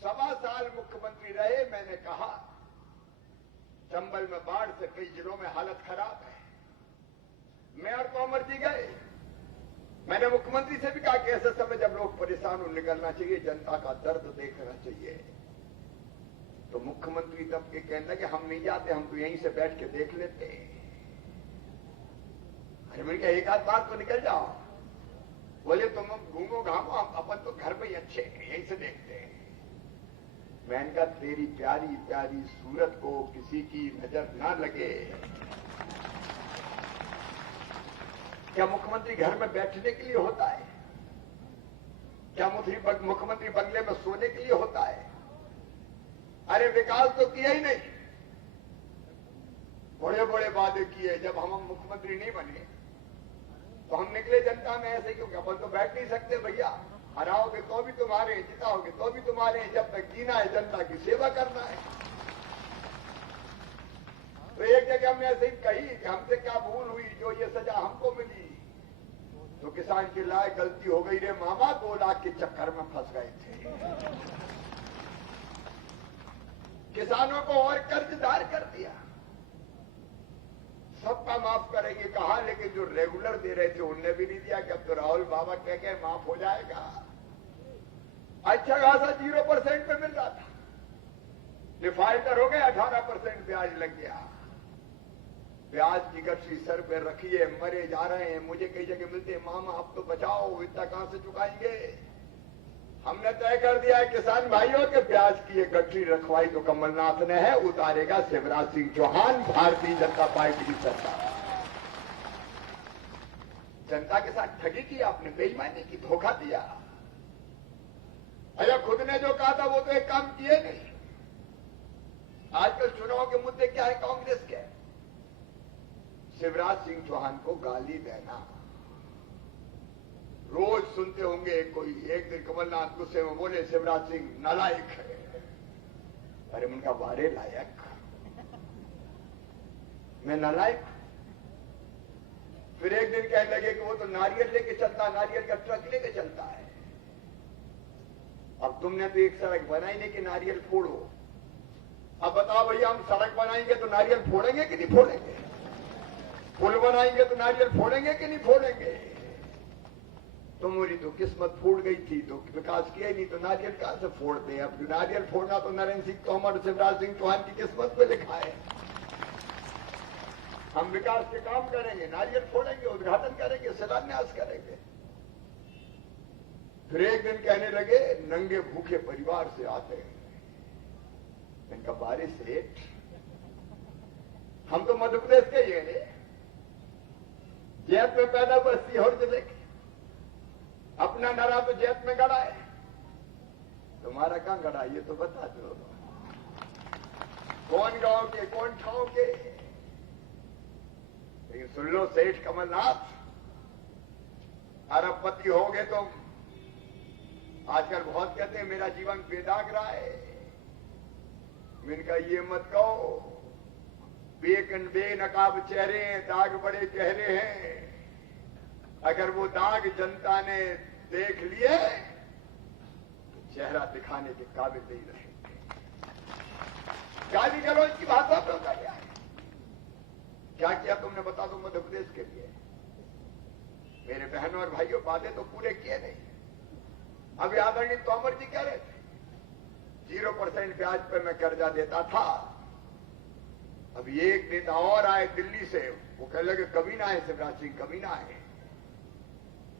7 साल मुख्यमंत्री रहे। मैंने कहा, चंबल में बाढ़ से कई जिलों में हालत खराब है। मैं और तोमर जी गए, मैंने मुख्यमंत्री से भी कहा कि ऐसे समय जब लोग परेशान हो, निकलना चाहिए, जनता का दर्द देखना चाहिए। तो मुख्यमंत्री तब के कहने लगे, हम नहीं जाते, हम तो यहीं से बैठ के देख लेते। अरे मैंने कहा, एक आध बार तो निकल जाओ। बोले तुम घूमो घामो, हम अपन तो घर में ही अच्छे हैं, यहीं से देखते हैं। मैंने कहा, तेरी प्यारी प्यारी सूरत को किसी की नजर ना लगे। क्या मुख्यमंत्री घर में बैठने के लिए होता है? क्या मुख्यमंत्री बंगले में सोने के लिए होता है? अरे विकास तो किया ही नहीं, बड़े बड़े वादे किए। जब हम मुख्यमंत्री नहीं बने तो हम निकले जनता में ऐसे, क्योंकि अपन तो बैठ नहीं सकते भैया। हराओगे तो भी तुम्हारे, जिताओगे तो भी तुम्हारे। जब तक जीना है, जनता की सेवा करना है। तो एक जगह हमने ऐसे ही कही कि हमसे क्या भूल हुई जो ये सजा हमको मिली। तो किसान चिल्लाए, गलती हो गई रे मामा, 2 लाख के चक्कर में फंस गए थे। किसानों को और कर्जदार कर दिया। सबका माफ करेंगे कहा, लेकिन जो रेगुलर दे रहे थे उनने भी नहीं दिया कि अब तो राहुल बाबा कह के माफ हो जाएगा। अच्छा खासा 0% पे मिल रहा था, डिफाल्टर हो गए, 18% ब्याज लग गया। ब्याज की गठरी सर पे रखिए, मरे जा रहे हैं। मुझे कई जगह मिलते हैं, मामा अब तो बचाओ, इतना कहां से चुकाएंगे। हमने तय कर दिया है किसान भाइयों के, ब्याज की ये गठरी रखवाई तो कमलनाथ ने है, उतारेगा शिवराज सिंह चौहान, भारतीय जनता पार्टी की सरकार। जनता के साथ ठगी की आपने, बेईमानी की, धोखा दिया। अरे खुद ने जो कहा था वो तो एक काम किए नहीं। आजकल चुनाव के मुद्दे क्या है कांग्रेस के? शिवराज सिंह चौहान को गाली देना। रोज सुनते होंगे, कोई एक दिन कमलनाथ गुस्से में बोले शिवराज सिंह नालायक है। अरे उनका वारे लायक, मैं नालायक? फिर एक दिन कहने लगे कि वो तो नारियल लेके चलता, नारियल का ट्रक लेके चलता है। अब तुमने तो एक सड़क बनाई नहीं कि नारियल फोड़ो। अब बताओ भैया, हम सड़क बनाएंगे तो नारियल फोड़ेंगे कि नहीं फोड़ेंगे? पुल बनाएंगे तो नारियल फोड़ेंगे कि नहीं फोड़ेंगे? तुम्हारी तो किस्मत फूट गई थी तो विकास किया ही नहीं, तो नारियल कहां से फोड़ते हैं? अब नारियल फोड़ना तो नरेंद्र सिंह तोमर, शिवराज सिंह चौहान की किस्मत पे लिखा है। हम विकास के काम करेंगे, नारियल फोड़ेंगे, उद्घाटन करेंगे, शिलान्यास करेंगे। फिर एक दिन कहने लगे नंगे भूखे परिवार से आते हैं। इनका बारिश सेठ, हम तो मध्य प्रदेश के ही हैं, जैत में पैदा हुआ, सीहोर जिले के। अपना नरा तो जैत में गड़ा है, तुम्हारा कहां गड़ा ये तो बता दो। कौन गांव के, कौन ठाव के? लेकिन सुन लो सेठ कमलनाथ, अरबपति हो गए तुम। आजकल बहुत कहते हैं मेरा जीवन बेदाग रहा है। मैंने कहा ये मत कहो, बेनकाब चेहरे हैं, दाग बड़े गहरे हैं। अगर वो दाग जनता ने देख लिए तो चेहरा दिखाने के काबिल नहीं रहेंगे। गाली गलौज की भाषा पे उतर गया है। क्या किया तुमने बता दो मध्य प्रदेश के लिए? मेरे बहनों और भाइयों, वादे तो पूरे किए नहीं। अभी आदरणीय तोमर जी कह रहे थे 0% ब्याज पे मैं कर्जा देता था। अभी एक नेता और आए दिल्ली से, वो कह लगे कभी ना आए शिवराज सिंह, कभी ना आए।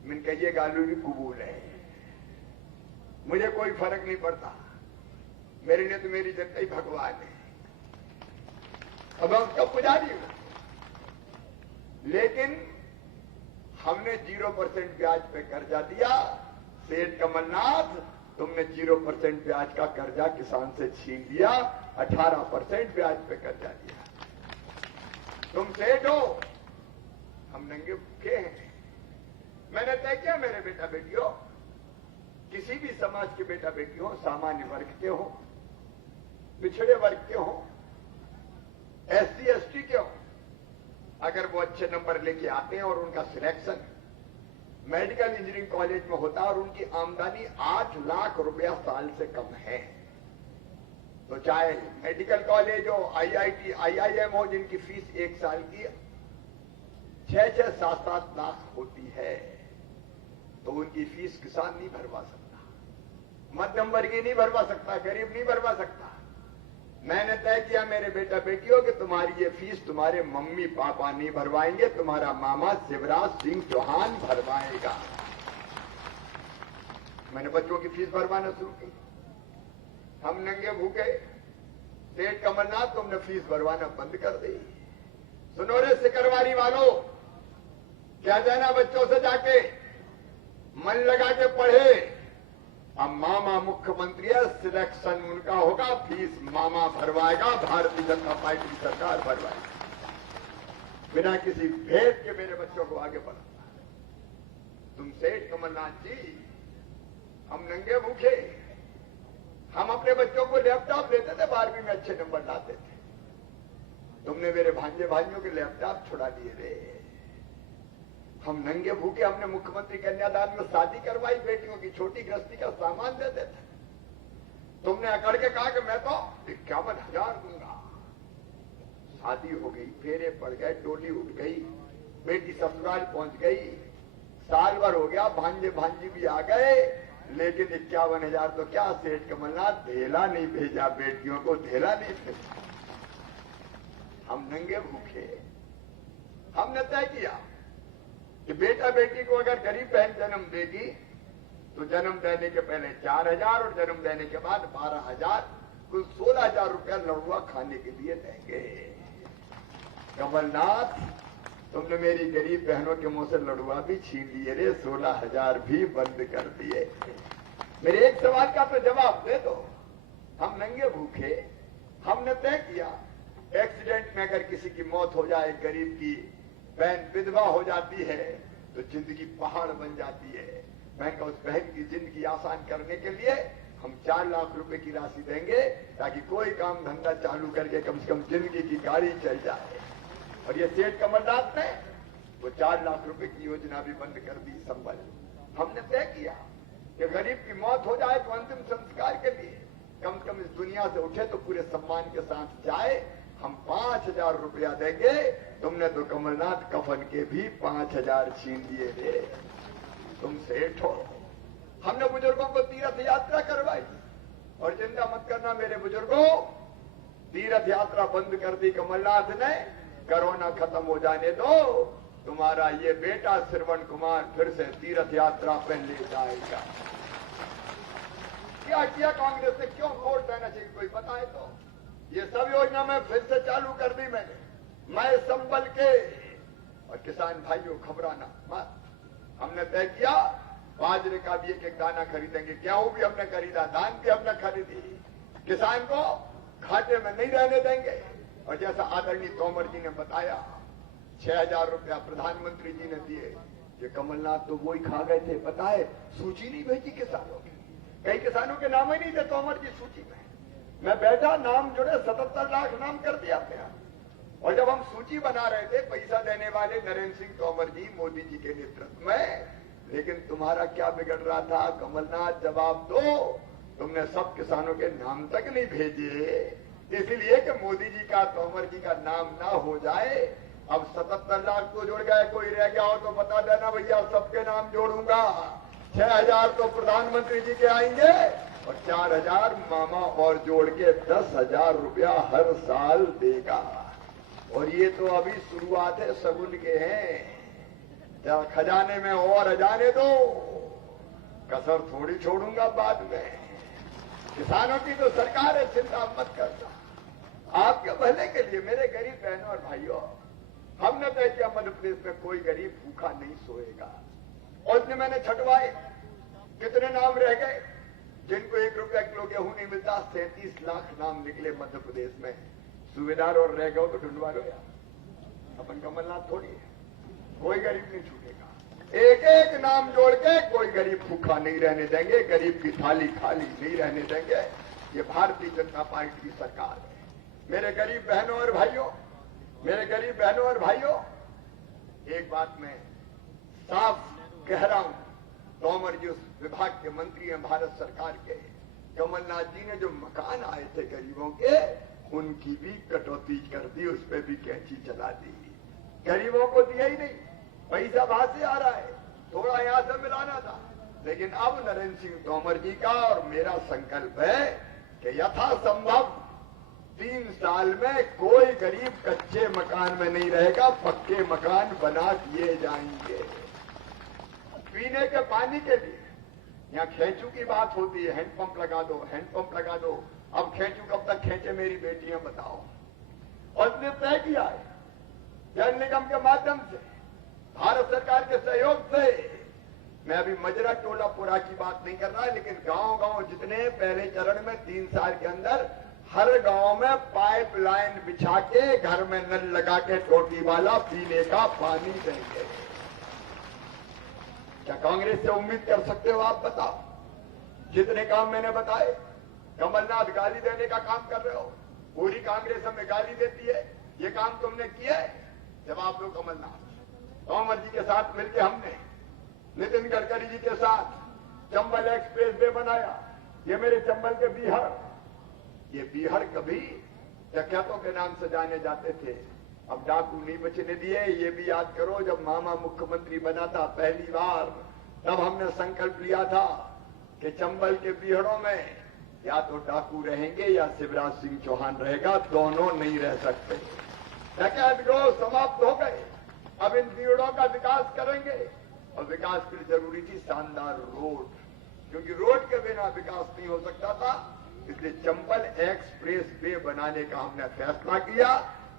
मैंने कहा ये गालू भी कबूल है, मुझे कोई फर्क नहीं पड़ता, मेरे लिए तो मेरी जनता ही भगवान है। अब मैं उसका पुजारी हूं, लेकिन हमने 0% ब्याज पे कर्जा दिया। सेठ कमलनाथ, तुमने 0% ब्याज का कर्जा किसान से छीन लिया, 18% ब्याज पे कर्जा दिया। तुम सेठ हो, हम नंगे भूखे हैं। मैंने तय किया मेरे बेटा बेटियों, किसी भी समाज के बेटा बेटी हो, सामान्य वर्ग के हो, पिछड़े वर्ग के हो, SC ST के हो, अगर वो अच्छे नंबर लेके आते हैं और उनका सिलेक्शन मेडिकल इंजीनियरिंग कॉलेज में होता है और उनकी आमदनी 8 लाख रुपया साल से कम है, तो चाहे मेडिकल कॉलेज हो, IIT IIM हो, जिनकी फीस एक साल की 6-6, 7-7 लाख होती है, तो उनकी फीस किसान नहीं भरवा सकता, मध्यम वर्गीय नहीं भरवा सकता, गरीब नहीं भरवा सकता। मैंने तय किया मेरे बेटा बेटियों कि तुम्हारी ये फीस तुम्हारे मम्मी पापा नहीं भरवाएंगे, तुम्हारा मामा शिवराज सिंह चौहान भरवाएगा। मैंने बच्चों की फीस भरवाना शुरू की। हम नंगे भूखे, सेठ कमलनाथ तुमने फीस भरवाना बंद कर दी। सुनो रे सिकरवारी वालों, क्या जाना बच्चों से जाके मन लगा के पढ़े। अब मामा मुख्यमंत्री है, सिलेक्शन उनका होगा, फीस मामा भरवाएगा, भारतीय जनता पार्टी की सरकार भरवाएगी, बिना किसी भेद के मेरे बच्चों को आगे बढ़ाना। तुम सेठ कमलनाथ जी, हम नंगे भूखे, हम अपने बच्चों को लैपटॉप देते थे, 12वीं में अच्छे नंबर लाते थे। तुमने मेरे भांजे भाइयों के लैपटॉप छुड़ा दिए रे। हम नंगे भूखे, हमने मुख्यमंत्री कन्यादान में शादी करवाई, बेटियों की छोटी गृहस्थी का सामान दे देते। तुमने अकड़ के कहा कि मैं तो 51,000 दूंगा। शादी हो गई, फेरे पड़ गए, डोली उठ गई, बेटी ससुराल पहुंच गई, साल भर हो गया, भांजे भांजी भी आ गए, लेकिन 51,000 तो क्या सेठ कमलनाथ, धेला नहीं भेजा बेटियों को, धेला नहीं भेजा। हम नंगे भूखे, हमने तय किया कि बेटा बेटी को अगर गरीब बहन जन्म देगी तो जन्म देने के पहले 4,000 और जन्म देने के बाद 12,000, कुल 16,000 रुपया लड़ुआ खाने के लिए देंगे। कमलनाथ, तुमने मेरी गरीब बहनों के मुंह से लड़ुआ भी छीन लिए रे, 16,000 भी बंद कर दिए। मेरे एक सवाल का तो जवाब दे दो। हम नंगे भूखे, हमने तय किया एक्सीडेंट में अगर किसी की मौत हो जाए, गरीब की बहन विधवा हो जाती है, तो जिंदगी पहाड़ बन जाती है। बैंक उस बहन की जिंदगी आसान करने के लिए हम 4 लाख रुपए की राशि देंगे, ताकि कोई काम धंधा चालू करके कम से कम जिंदगी की गाड़ी चल जाए। और ये सेठ कमलनाथ ने वो 4 लाख रुपए की योजना भी बंद कर दी संबल। हमने तय किया कि गरीब की मौत हो जाए तो अंतिम संस्कार के लिए कम से कम इस दुनिया से उठे तो पूरे सम्मान के साथ जाए, हम 5,000 रुपया देंगे। तुमने तो कमलनाथ कफन के भी 5,000 छीन लिए रे, तुम सेठ हो। हमने बुजुर्गों को तीर्थ यात्रा करवाई, और चिंता मत करना मेरे बुजुर्गों, तीर्थ यात्रा बंद कर दी कमलनाथ ने। कोरोना खत्म हो जाने दो, तुम्हारा ये बेटा श्रवण कुमार फिर से तीर्थ यात्रा पे ले जाएगा। क्या किया कांग्रेस ने, क्यों वोट देना चाहिए कोई बताए तो? ये सब योजना मैं फिर से चालू कर दी मैंने। मैं संबल के और किसान भाइयों घबराना मत। हमने तय किया बाजरे का भी एक दाना खरीदेंगे, गेहूं भी हमने खरीदा, धान भी हमने खरीदी। किसान को घाटे में नहीं रहने देंगे। और जैसा आदरणीय तोमर जी ने बताया 6,000 रुपया प्रधानमंत्री जी ने दिए। ये कमलनाथ तो वो ही खा गए थे, पता है, सूची नहीं भेजी किसानों की। कई किसानों के नाम ही नहीं थे तोमर जी सूची में। मैं बैठा, नाम जुड़े, 77 लाख नाम कर दिया मेरा। और जब हम सूची बना रहे थे, पैसा देने वाले नरेंद्र सिंह तोमर जी, मोदी जी के नेतृत्व में, लेकिन तुम्हारा क्या बिगड़ रहा था? कमलनाथ जवाब दो, तुमने सब किसानों के नाम तक नहीं भेजे, इसलिए कि मोदी जी का, तोमर जी का नाम ना हो जाए। अब 77 लाख तो जुड़ गए, कोई रह गया हो तो बता देना भैया, सबके नाम जोड़ूंगा। 6,000 तो प्रधानमंत्री जी के आएंगे और 4,000 मामा और जोड़ के 10,000 रुपया हर साल देगा। और ये तो अभी शुरुआत है, सगुन के हैं। जरा खजाने में और जाने दो, कसर थोड़ी छोड़ूंगा बाद में। किसानों की तो सरकार है, चिंता मत करना। आपके भले के लिए मेरे गरीब बहनों और भाइयों, हमने तय किया मध्य प्रदेश में कोई गरीब भूखा नहीं सोएगा। और इसने मैंने छटवाए, कितने नाम रह गए जिनको 1 रुपया किलो गेहूं नहीं मिलता? 37 लाख नाम निकले मध्य प्रदेश में। सूबेदार और रह गए तो ढूंढवा लो यार, अपन कमलनाथ थोड़ी है। कोई गरीब नहीं छूटेगा। एक एक नाम जोड़ के कोई गरीब भूखा नहीं रहने देंगे, गरीब की थाली खाली नहीं रहने देंगे। ये भारतीय जनता पार्टी की सरकार है। मेरे गरीब बहनों और भाइयों, मेरे गरीब बहनों और भाइयों, एक बात मैं साफ कह रहा हूं, तोमर जी उस विभाग के मंत्री हैं भारत सरकार के। कमलनाथ जी ने जो मकान आए थे गरीबों के, उनकी भी कटौती कर दी, उस पर भी कैंची चला दी। गरीबों को दिया ही नहीं, पैसा बाहर से आ रहा है, थोड़ा यहां से मिलाना था। लेकिन अब नरेंद्र सिंह तोमर जी का और मेरा संकल्प है कि यथासंभव 3 साल में कोई गरीब कच्चे मकान में नहीं रहेगा, पक्के मकान बना दिए जाएंगे। पीने के पानी के लिए यहाँ खेचू की बात होती है, हैंडपंप लगा दो, हैंडपंप लगा दो। अब खेचू कब तक खेचे मेरी बेटियां बताओ। और इसने तय किया है जल निगम के माध्यम से, भारत सरकार के सहयोग से। मैं अभी मजरा टोला पुरा की बात नहीं कर रहा, लेकिन गांव-गांव जितने पहले चरण में 3 साल के अंदर हर गांव में पाइपलाइन बिछा के, घर में नल लगा के टोटी वाला पीने का पानी देंगे। क्या कांग्रेस से उम्मीद कर सकते हो आप? बताओ। जितने काम मैंने बताए, कमलनाथ गाली देने का काम कर रहे हो, पूरी कांग्रेस हमें गाली देती है, ये काम तुमने किया है? जवाब दो कमलनाथ। तोमर जी के साथ मिलकर हमने नितिन गडकरी जी के साथ चंबल एक्सप्रेस वे बनाया। ये मेरे चंबल के बीहड़, ये बीहड़ कभी डकैतों के नाम से जाने जाते थे, अब डाकू नहीं बचने दिए। ये भी याद करो, जब मामा मुख्यमंत्री बना था पहली बार, तब हमने संकल्प लिया था कि चंबल के बीहड़ों में या तो डाकू रहेंगे या शिवराज सिंह चौहान रहेगा, दोनों नहीं रह सकते। डकैत गिरोह समाप्त हो गए, अब इन बीहड़ों का विकास करेंगे। और विकास के लिए जरूरी थी शानदार रोड, क्योंकि रोड के बिना विकास नहीं हो सकता था। इसलिए चंबल एक्सप्रेस वे बनाने का हमने फैसला किया।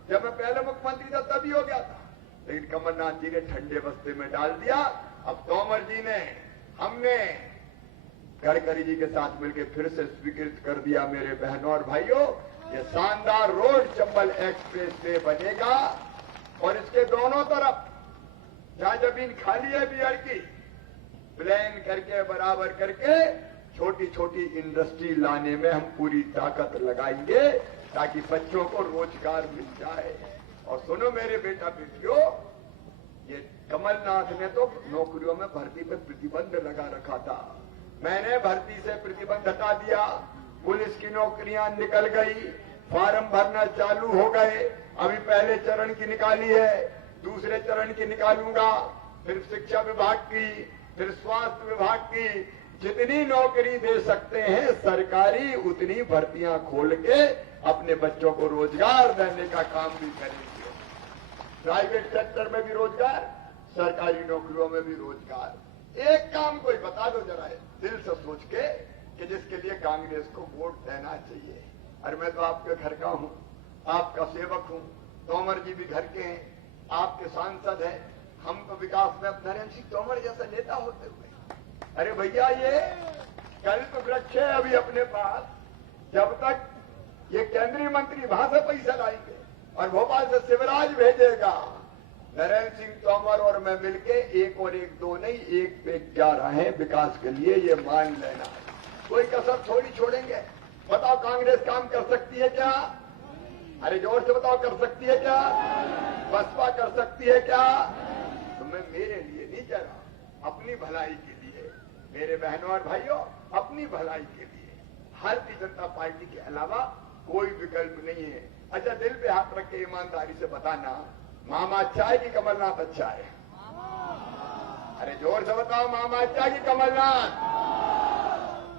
जब मैं पहले मुख्यमंत्री था तभी हो गया था, लेकिन कमलनाथ जी ने ठंडे बस्ते में डाल दिया। अब तोमर जी ने, हमने गडकरी जी के साथ मिलकर फिर से स्वीकृत कर दिया। मेरे बहनों और भाइयों, ये शानदार रोड चंबल एक्सप्रेस वे बनेगा। और इसके दोनों तरफ जहां जमीन खाली है बीहड़ की, प्लान करके बराबर करके छोटी छोटी इंडस्ट्री लाने में हम पूरी ताकत लगाएंगे, ताकि बच्चों को रोजगार मिल जाए। और सुनो मेरे बेटा बेटियों, ये कमलनाथ ने तो नौकरियों में भर्ती पर प्रतिबंध लगा रखा था। मैंने भर्ती से प्रतिबंध हटा दिया, पुलिस की नौकरियां निकल गई, फार्म भरना चालू हो गए। अभी पहले चरण की निकाली है, दूसरे चरण की निकालूंगा, फिर शिक्षा विभाग की, फिर स्वास्थ्य विभाग की। जितनी नौकरी दे सकते हैं सरकारी, उतनी भर्तियां खोल के अपने बच्चों को रोजगार देने का काम भी करेंगे। प्राइवेट सेक्टर में भी रोजगार, सरकारी नौकरियों में भी रोजगार। एक काम कोई बता दो जरा दिल से सोच के कि जिसके लिए कांग्रेस को वोट देना चाहिए। अरे मैं तो आपके घर का हूं, आपका सेवक हूं, तोमर जी भी घर के हैं, आपके सांसद हैं। हम तो विकास में नरेंद्र सिंह तोमर जैसा नेता होते हुए, अरे भैया ये कल्प वृक्ष है अभी अपने पास। जब तक ये केंद्रीय मंत्री वहां से पैसा लाएंगे और भोपाल से शिवराज भेजेगा, नरेंद्र सिंह तोमर और मैं मिलके 1 और 1 2 नहीं 1 पे 11 हैं विकास के लिए, ये मान लेना। कोई कसर थोड़ी छोड़ेंगे। बताओ कांग्रेस काम कर सकती है क्या? अरे जोर से बताओ कर सकती है क्या? बसपा कर सकती है क्या? तो मैं मेरे लिए नहीं कह रहा, अपनी भलाई के लिए, मेरे बहनों और भाइयों, अपनी भलाई के लिए। भारतीय जनता पार्टी के अलावा कोई विकल्प नहीं है। अच्छा दिल पे हाथ रख के ईमानदारी से बताना, मामा अच्छा है कि कमलनाथ अच्छा है? अरे जोर से बताओ, मामा अच्छा है कि कमलनाथ?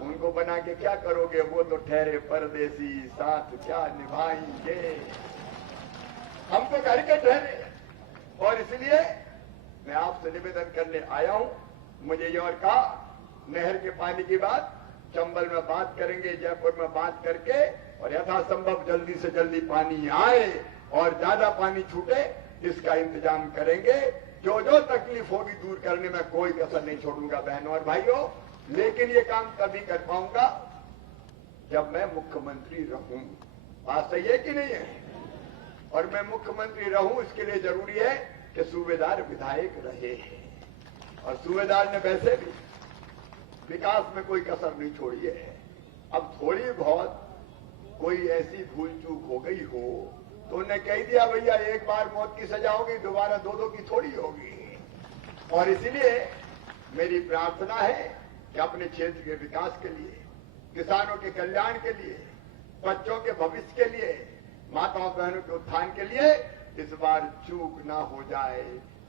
उनको बना के क्या करोगे? वो तो ठहरे परदेसी, साथ क्या निभाएंगे? हम तो घर के ठहरे। और इसलिए मैं आपसे निवेदन करने आया हूं। मुझे ये और कहा, नहर के पानी की बात चंबल में बात करेंगे, जयपुर में बात करके, और यथासंभव जल्दी से जल्दी पानी आए और ज्यादा पानी छूटे इसका इंतजाम करेंगे। जो जो तकलीफ होगी दूर करने में कोई कसर नहीं छोड़ूंगा बहनों और भाइयों। लेकिन ये काम तभी कर पाऊंगा जब मैं मुख्यमंत्री रहूं। बात सही है कि नहीं है? और मैं मुख्यमंत्री रहूं इसके लिए जरूरी है कि सूबेदार विधायक रहे। और सूबेदार ने वैसे भी विकास में कोई कसर नहीं छोड़ी है। अब थोड़ी बहुत कोई ऐसी भूल चूक हो गई हो तो उन्हें कह दिया भैया एक बार मौत की सजा होगी, दोबारा 2-2 की थोड़ी होगी। और इसलिए मेरी प्रार्थना है कि अपने क्षेत्र के विकास के लिए, किसानों के कल्याण के लिए, बच्चों के भविष्य के लिए, माताओं बहनों के उत्थान के लिए इस बार चूक ना हो जाए,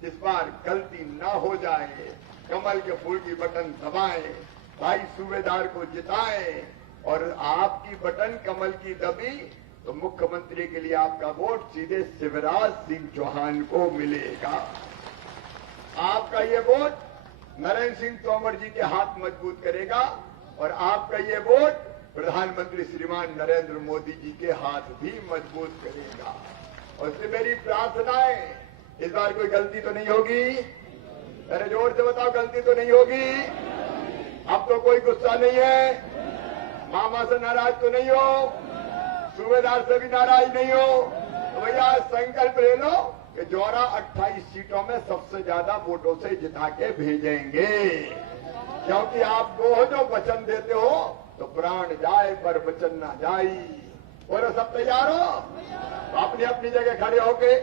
इस बार गलती ना हो जाए। कमल के फूल की बटन दबाएं, भाई सूबेदार को जिताएं, और आपकी बटन कमल की दबी तो मुख्यमंत्री के लिए आपका वोट सीधे शिवराज सिंह चौहान को मिलेगा। आपका ये वोट नरेंद्र सिंह तोमर जी के हाथ मजबूत करेगा और आपका ये वोट प्रधानमंत्री श्रीमान नरेंद्र मोदी जी के हाथ भी मजबूत करेगा। और इसलिए मेरी प्रार्थना है, इस बार कोई गलती तो नहीं होगी? अरे जोर से बताओ, गलती तो नहीं होगी? अब तो कोई गुस्सा नहीं है, मामा से नाराज तो नहीं हो, सूबेदार से भी नाराज नहीं हो। तो भैया संकल्प ले लो कि जौरा 28 सीटों में सबसे ज्यादा वोटों से जिता के भेजेंगे। क्योंकि आप दो जो वचन देते हो तो प्राण जाए पर वचन ना जाए। बोलो सब तैयार हो? अपनी अपनी जगह खड़े होके,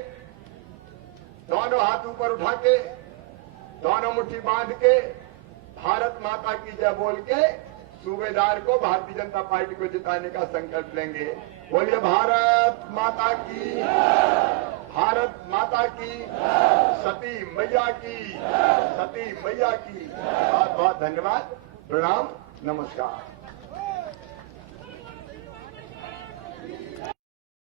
दोनों हाथ ऊपर उठा के, दोनों मुट्ठी बांध के, भारत माता की जय बोल के सूबेदार को भारतीय जनता पार्टी को जिताने का संकल्प लेंगे। बोलिए भारत माता की, भारत माता की, सती मैया की, सती मैया की। बहुत बहुत धन्यवाद, प्रणाम, नमस्कार।